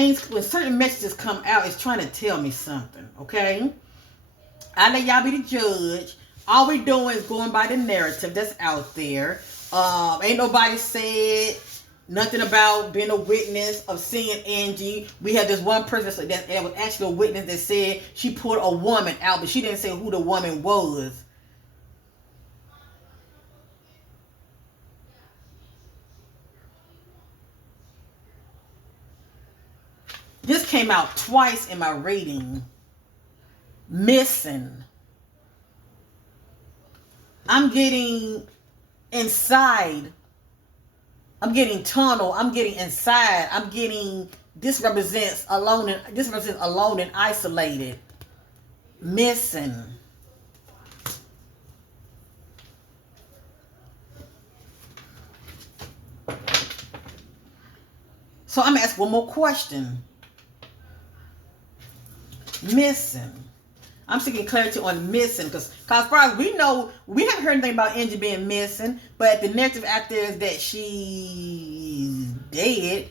certain messages come out, it's trying to tell me something, okay? I let y'all be the judge. All we doing is going by the narrative that's out there. Ain't nobody said nothing about being a witness of seeing Angie. We had this one person that was actually a witness that said she pulled a woman out, but she didn't say who the woman was. This came out twice in my reading. Missing. I'm getting inside. I'm getting tunnel. I'm getting inside. I'm getting, this represents alone and isolated. Missing. So I'm gonna ask one more question. Missing. I'm seeking clarity on missing because as far as we know, we haven't heard anything about Angie being missing, but the narrative out there is that she's dead,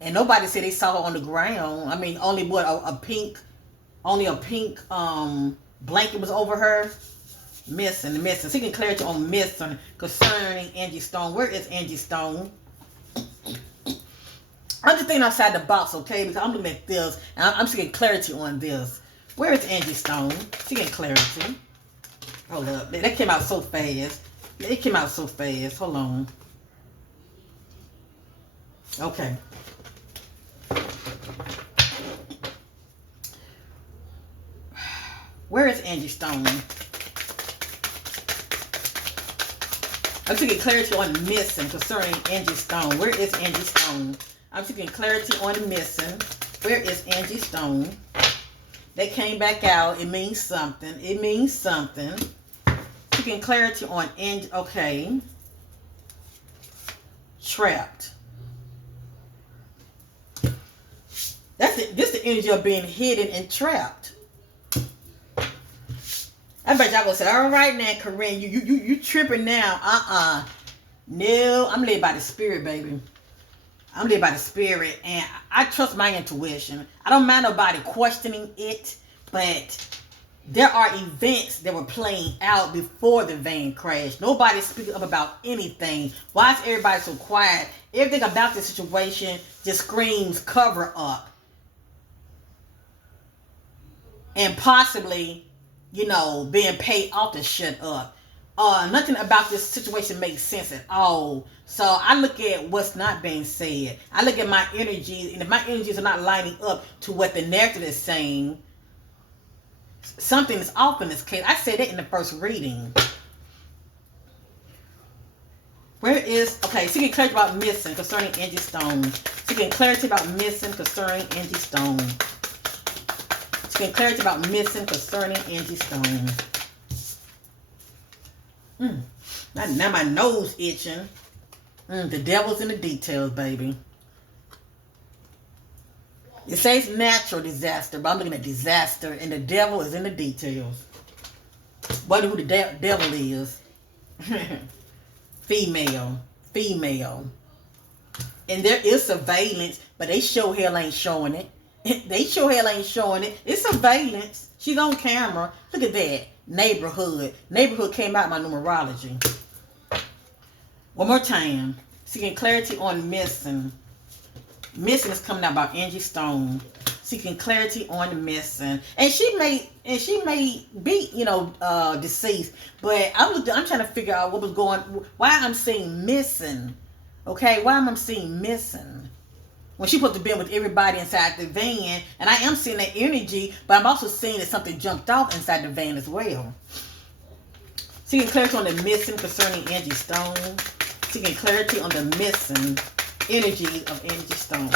and nobody said they saw her on the ground. I mean, only a pink blanket was over her. Missing. Seeking clarity on missing concerning Angie Stone. Where is Angie Stone? I'm just thinking outside the box, okay? Because I'm looking at this, and I'm seeking clarity on this. Where is Angie Stone? Seeking clarity. Hold up. That came out so fast. It came out so fast. Hold on. Okay. Where is Angie Stone? I'm seeking clarity on missing concerning Angie Stone. Where is Angie Stone? I'm seeking clarity on missing. Where is Angie Stone? They came back out. It means something. It means something. Seeking clarity on Angie. Okay. Trapped. This the energy of being hidden and trapped. I bet y'all gonna say, all right now, Corinne, you tripping now. No, I'm led by the spirit, baby. I'm led by the spirit, and I trust my intuition. I don't mind nobody questioning it, but there are events that were playing out before the van crash. Nobody's speaking up about anything. Why is everybody so quiet? Everything about this situation just screams cover up. And possibly, being paid off to shut up. Nothing about this situation makes sense at all. So I look at what's not being said. I look at my energies, and if my energies are not lining up to what the narrative is saying, something is off in this case. I said that in the first reading. Where is, seeking clarity about missing concerning Angie Stone. Seeking clarity about missing concerning Angie Stone. Seeking clarity about missing concerning Angie Stone. Now my nose itching. The devil's in the details, baby. It says natural disaster, but I'm looking at disaster, and the devil is in the details. Wonder who the devil is. Female. And there is surveillance, but they sure hell ain't showing it. It's surveillance. She's on camera. Look at that. Neighborhood came out in my numerology. One more time. Seeking clarity on missing. Missing is coming out about Angie Stone. Seeking clarity on the missing. And she may be, deceased. But I'm trying to figure out why I'm seeing missing. Okay, why am I seeing missing? When she's supposed to be with everybody inside the van. And I am seeing that energy, but I'm also seeing that something jumped off inside the van as well. Seeking clarity on the missing concerning Angie Stone. Seeking clarity on the missing energy of Angie Stone.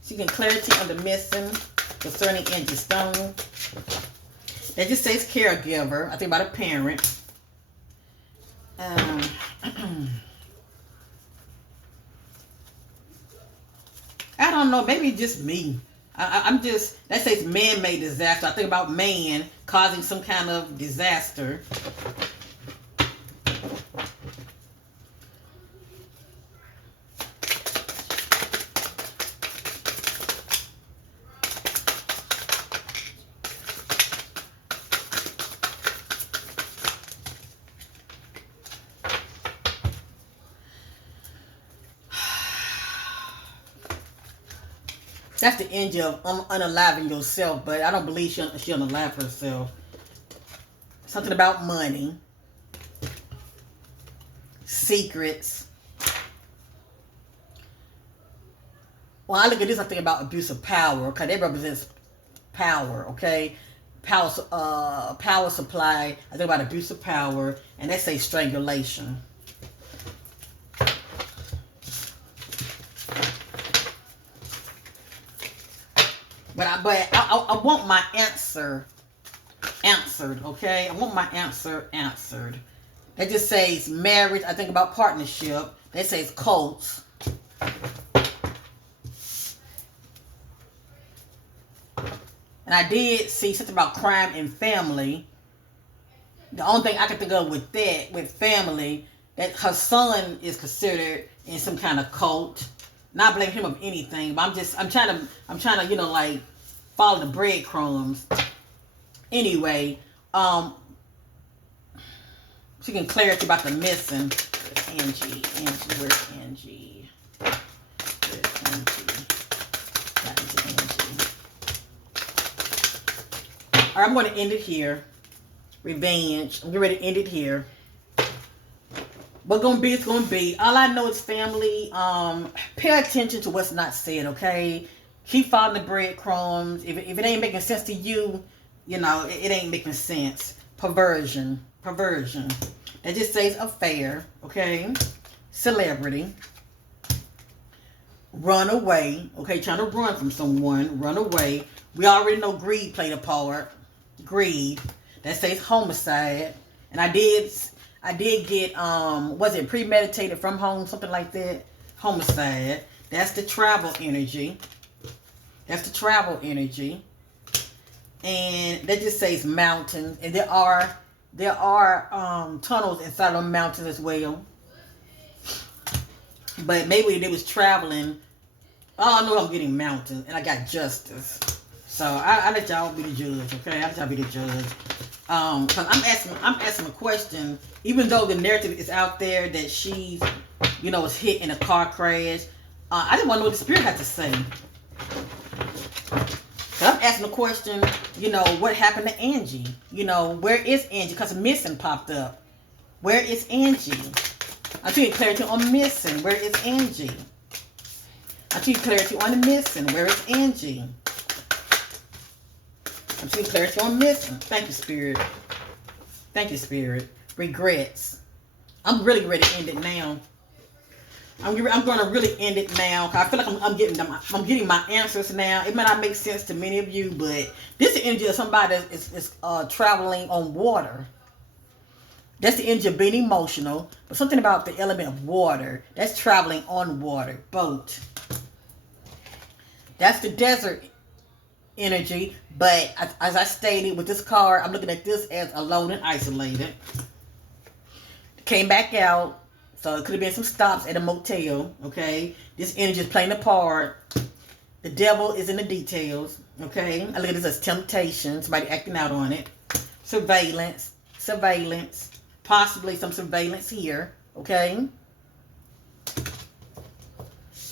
Seeking clarity on the missing concerning Angie Stone. That just says caregiver. I think about a parent. I don't know. Maybe just me. That says man-made disaster. I think about man causing some kind of disaster. That's the energy of unaliving yourself, but I don't believe she unalive herself. Something about money. Secrets. When I look at this, I think about abuse of power. Okay, that represents power. Okay, power supply. I think about abuse of power, and they say strangulation. But I want my answer answered, okay? I want my answer answered. That just says marriage. I think about partnership. That says cults. And I did see something about crime and family. The only thing I can think of with that, with family, that her son is considered in some kind of cult. Not blame him of anything, but I'm trying to, follow the breadcrumbs. Anyway, seeking clarity about the missing. Angie, where's Angie? Where's Angie? Got into Angie. All right, I'm going to end it here. Revenge. I'm getting ready to end it here. What's going to be, it's going to be. All I know is family. Pay attention to what's not said, okay? Keep following the breadcrumbs. If it ain't making sense to you, it ain't making sense. perversion. That just says affair, okay? Celebrity. Run away, okay? Trying to run from someone. Run away. We already know greed played a part. Greed. That says homicide. And I did get, was it premeditated from home? Something like that. Homicide. That's the travel energy. That's the travel energy. And that just says mountains. And there are tunnels inside of mountains as well. But maybe they was traveling. Oh, I know I'm getting mountains. And I got justice. So I let y'all be the judge, okay? I let y'all be the judge. Because I'm asking a question. Even though the narrative is out there that she's, was hit in a car crash. I just want to know what the spirit had to say. I'm asking the question, what happened to Angie? Where is Angie? Because missing popped up. Where is Angie? I need clarity on missing. Where is Angie? I need clarity on the missing. Where is Angie? I need clarity on missing. Thank you, Spirit. Thank you, Spirit. Regrets. I'm really ready to end it now. I'm going to really end it now. Cause I feel like I'm getting my answers now. It may not make sense to many of you, but this is the energy of somebody that is traveling on water. That's the energy of being emotional. But something about the element of water. That's traveling on water. Boat. That's the desert energy. But as I stated with this card, I'm looking at this as alone and isolated. Came back out. So it could have been some stops at a motel, okay? This energy is playing a part. The devil is in the details, okay? I look at this as temptation, somebody acting out on it. Surveillance, possibly some surveillance here, okay?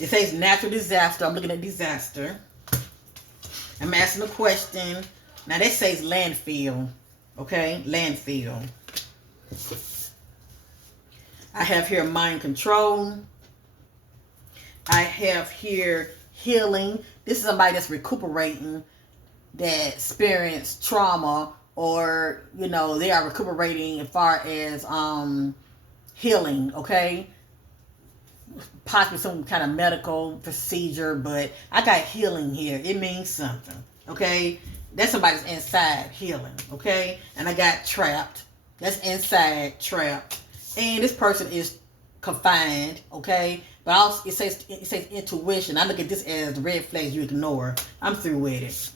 It says natural disaster. I'm looking at disaster. I'm asking a question. Now that says landfill, okay? Landfill. I have here mind control. I have here healing. This is somebody that's recuperating, that experienced trauma, or they are recuperating as far as healing, okay? Possibly some kind of medical procedure, but I got healing here. It means something, okay? That's somebody's inside healing, okay? And I got trapped. That's inside trapped. And this person is confined, okay? But also it says intuition. I look at this as the red flags you ignore. I'm through with it.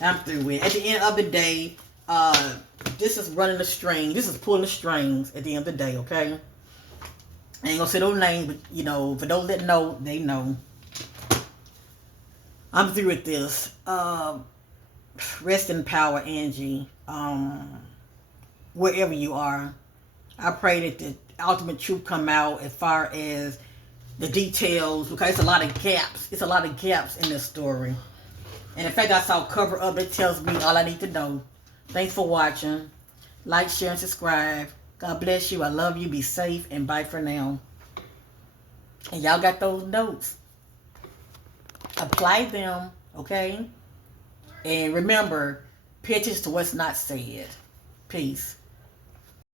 At the end of the day, this is running the string. This is pulling the strings at the end of the day, okay? I ain't gonna say no name, but for those that know, they know. I'm through with this. Rest in power, Angie. Wherever you are. I pray that the ultimate truth come out as far as the details, because it's a lot of gaps. It's a lot of gaps in this story. And in fact, I saw a cover up that tells me all I need to know. Thanks for watching. Like, share, and subscribe. God bless you. I love you. Be safe, and bye for now. And y'all got those notes. Apply them, okay? And remember, pay attention to what's not said. Peace.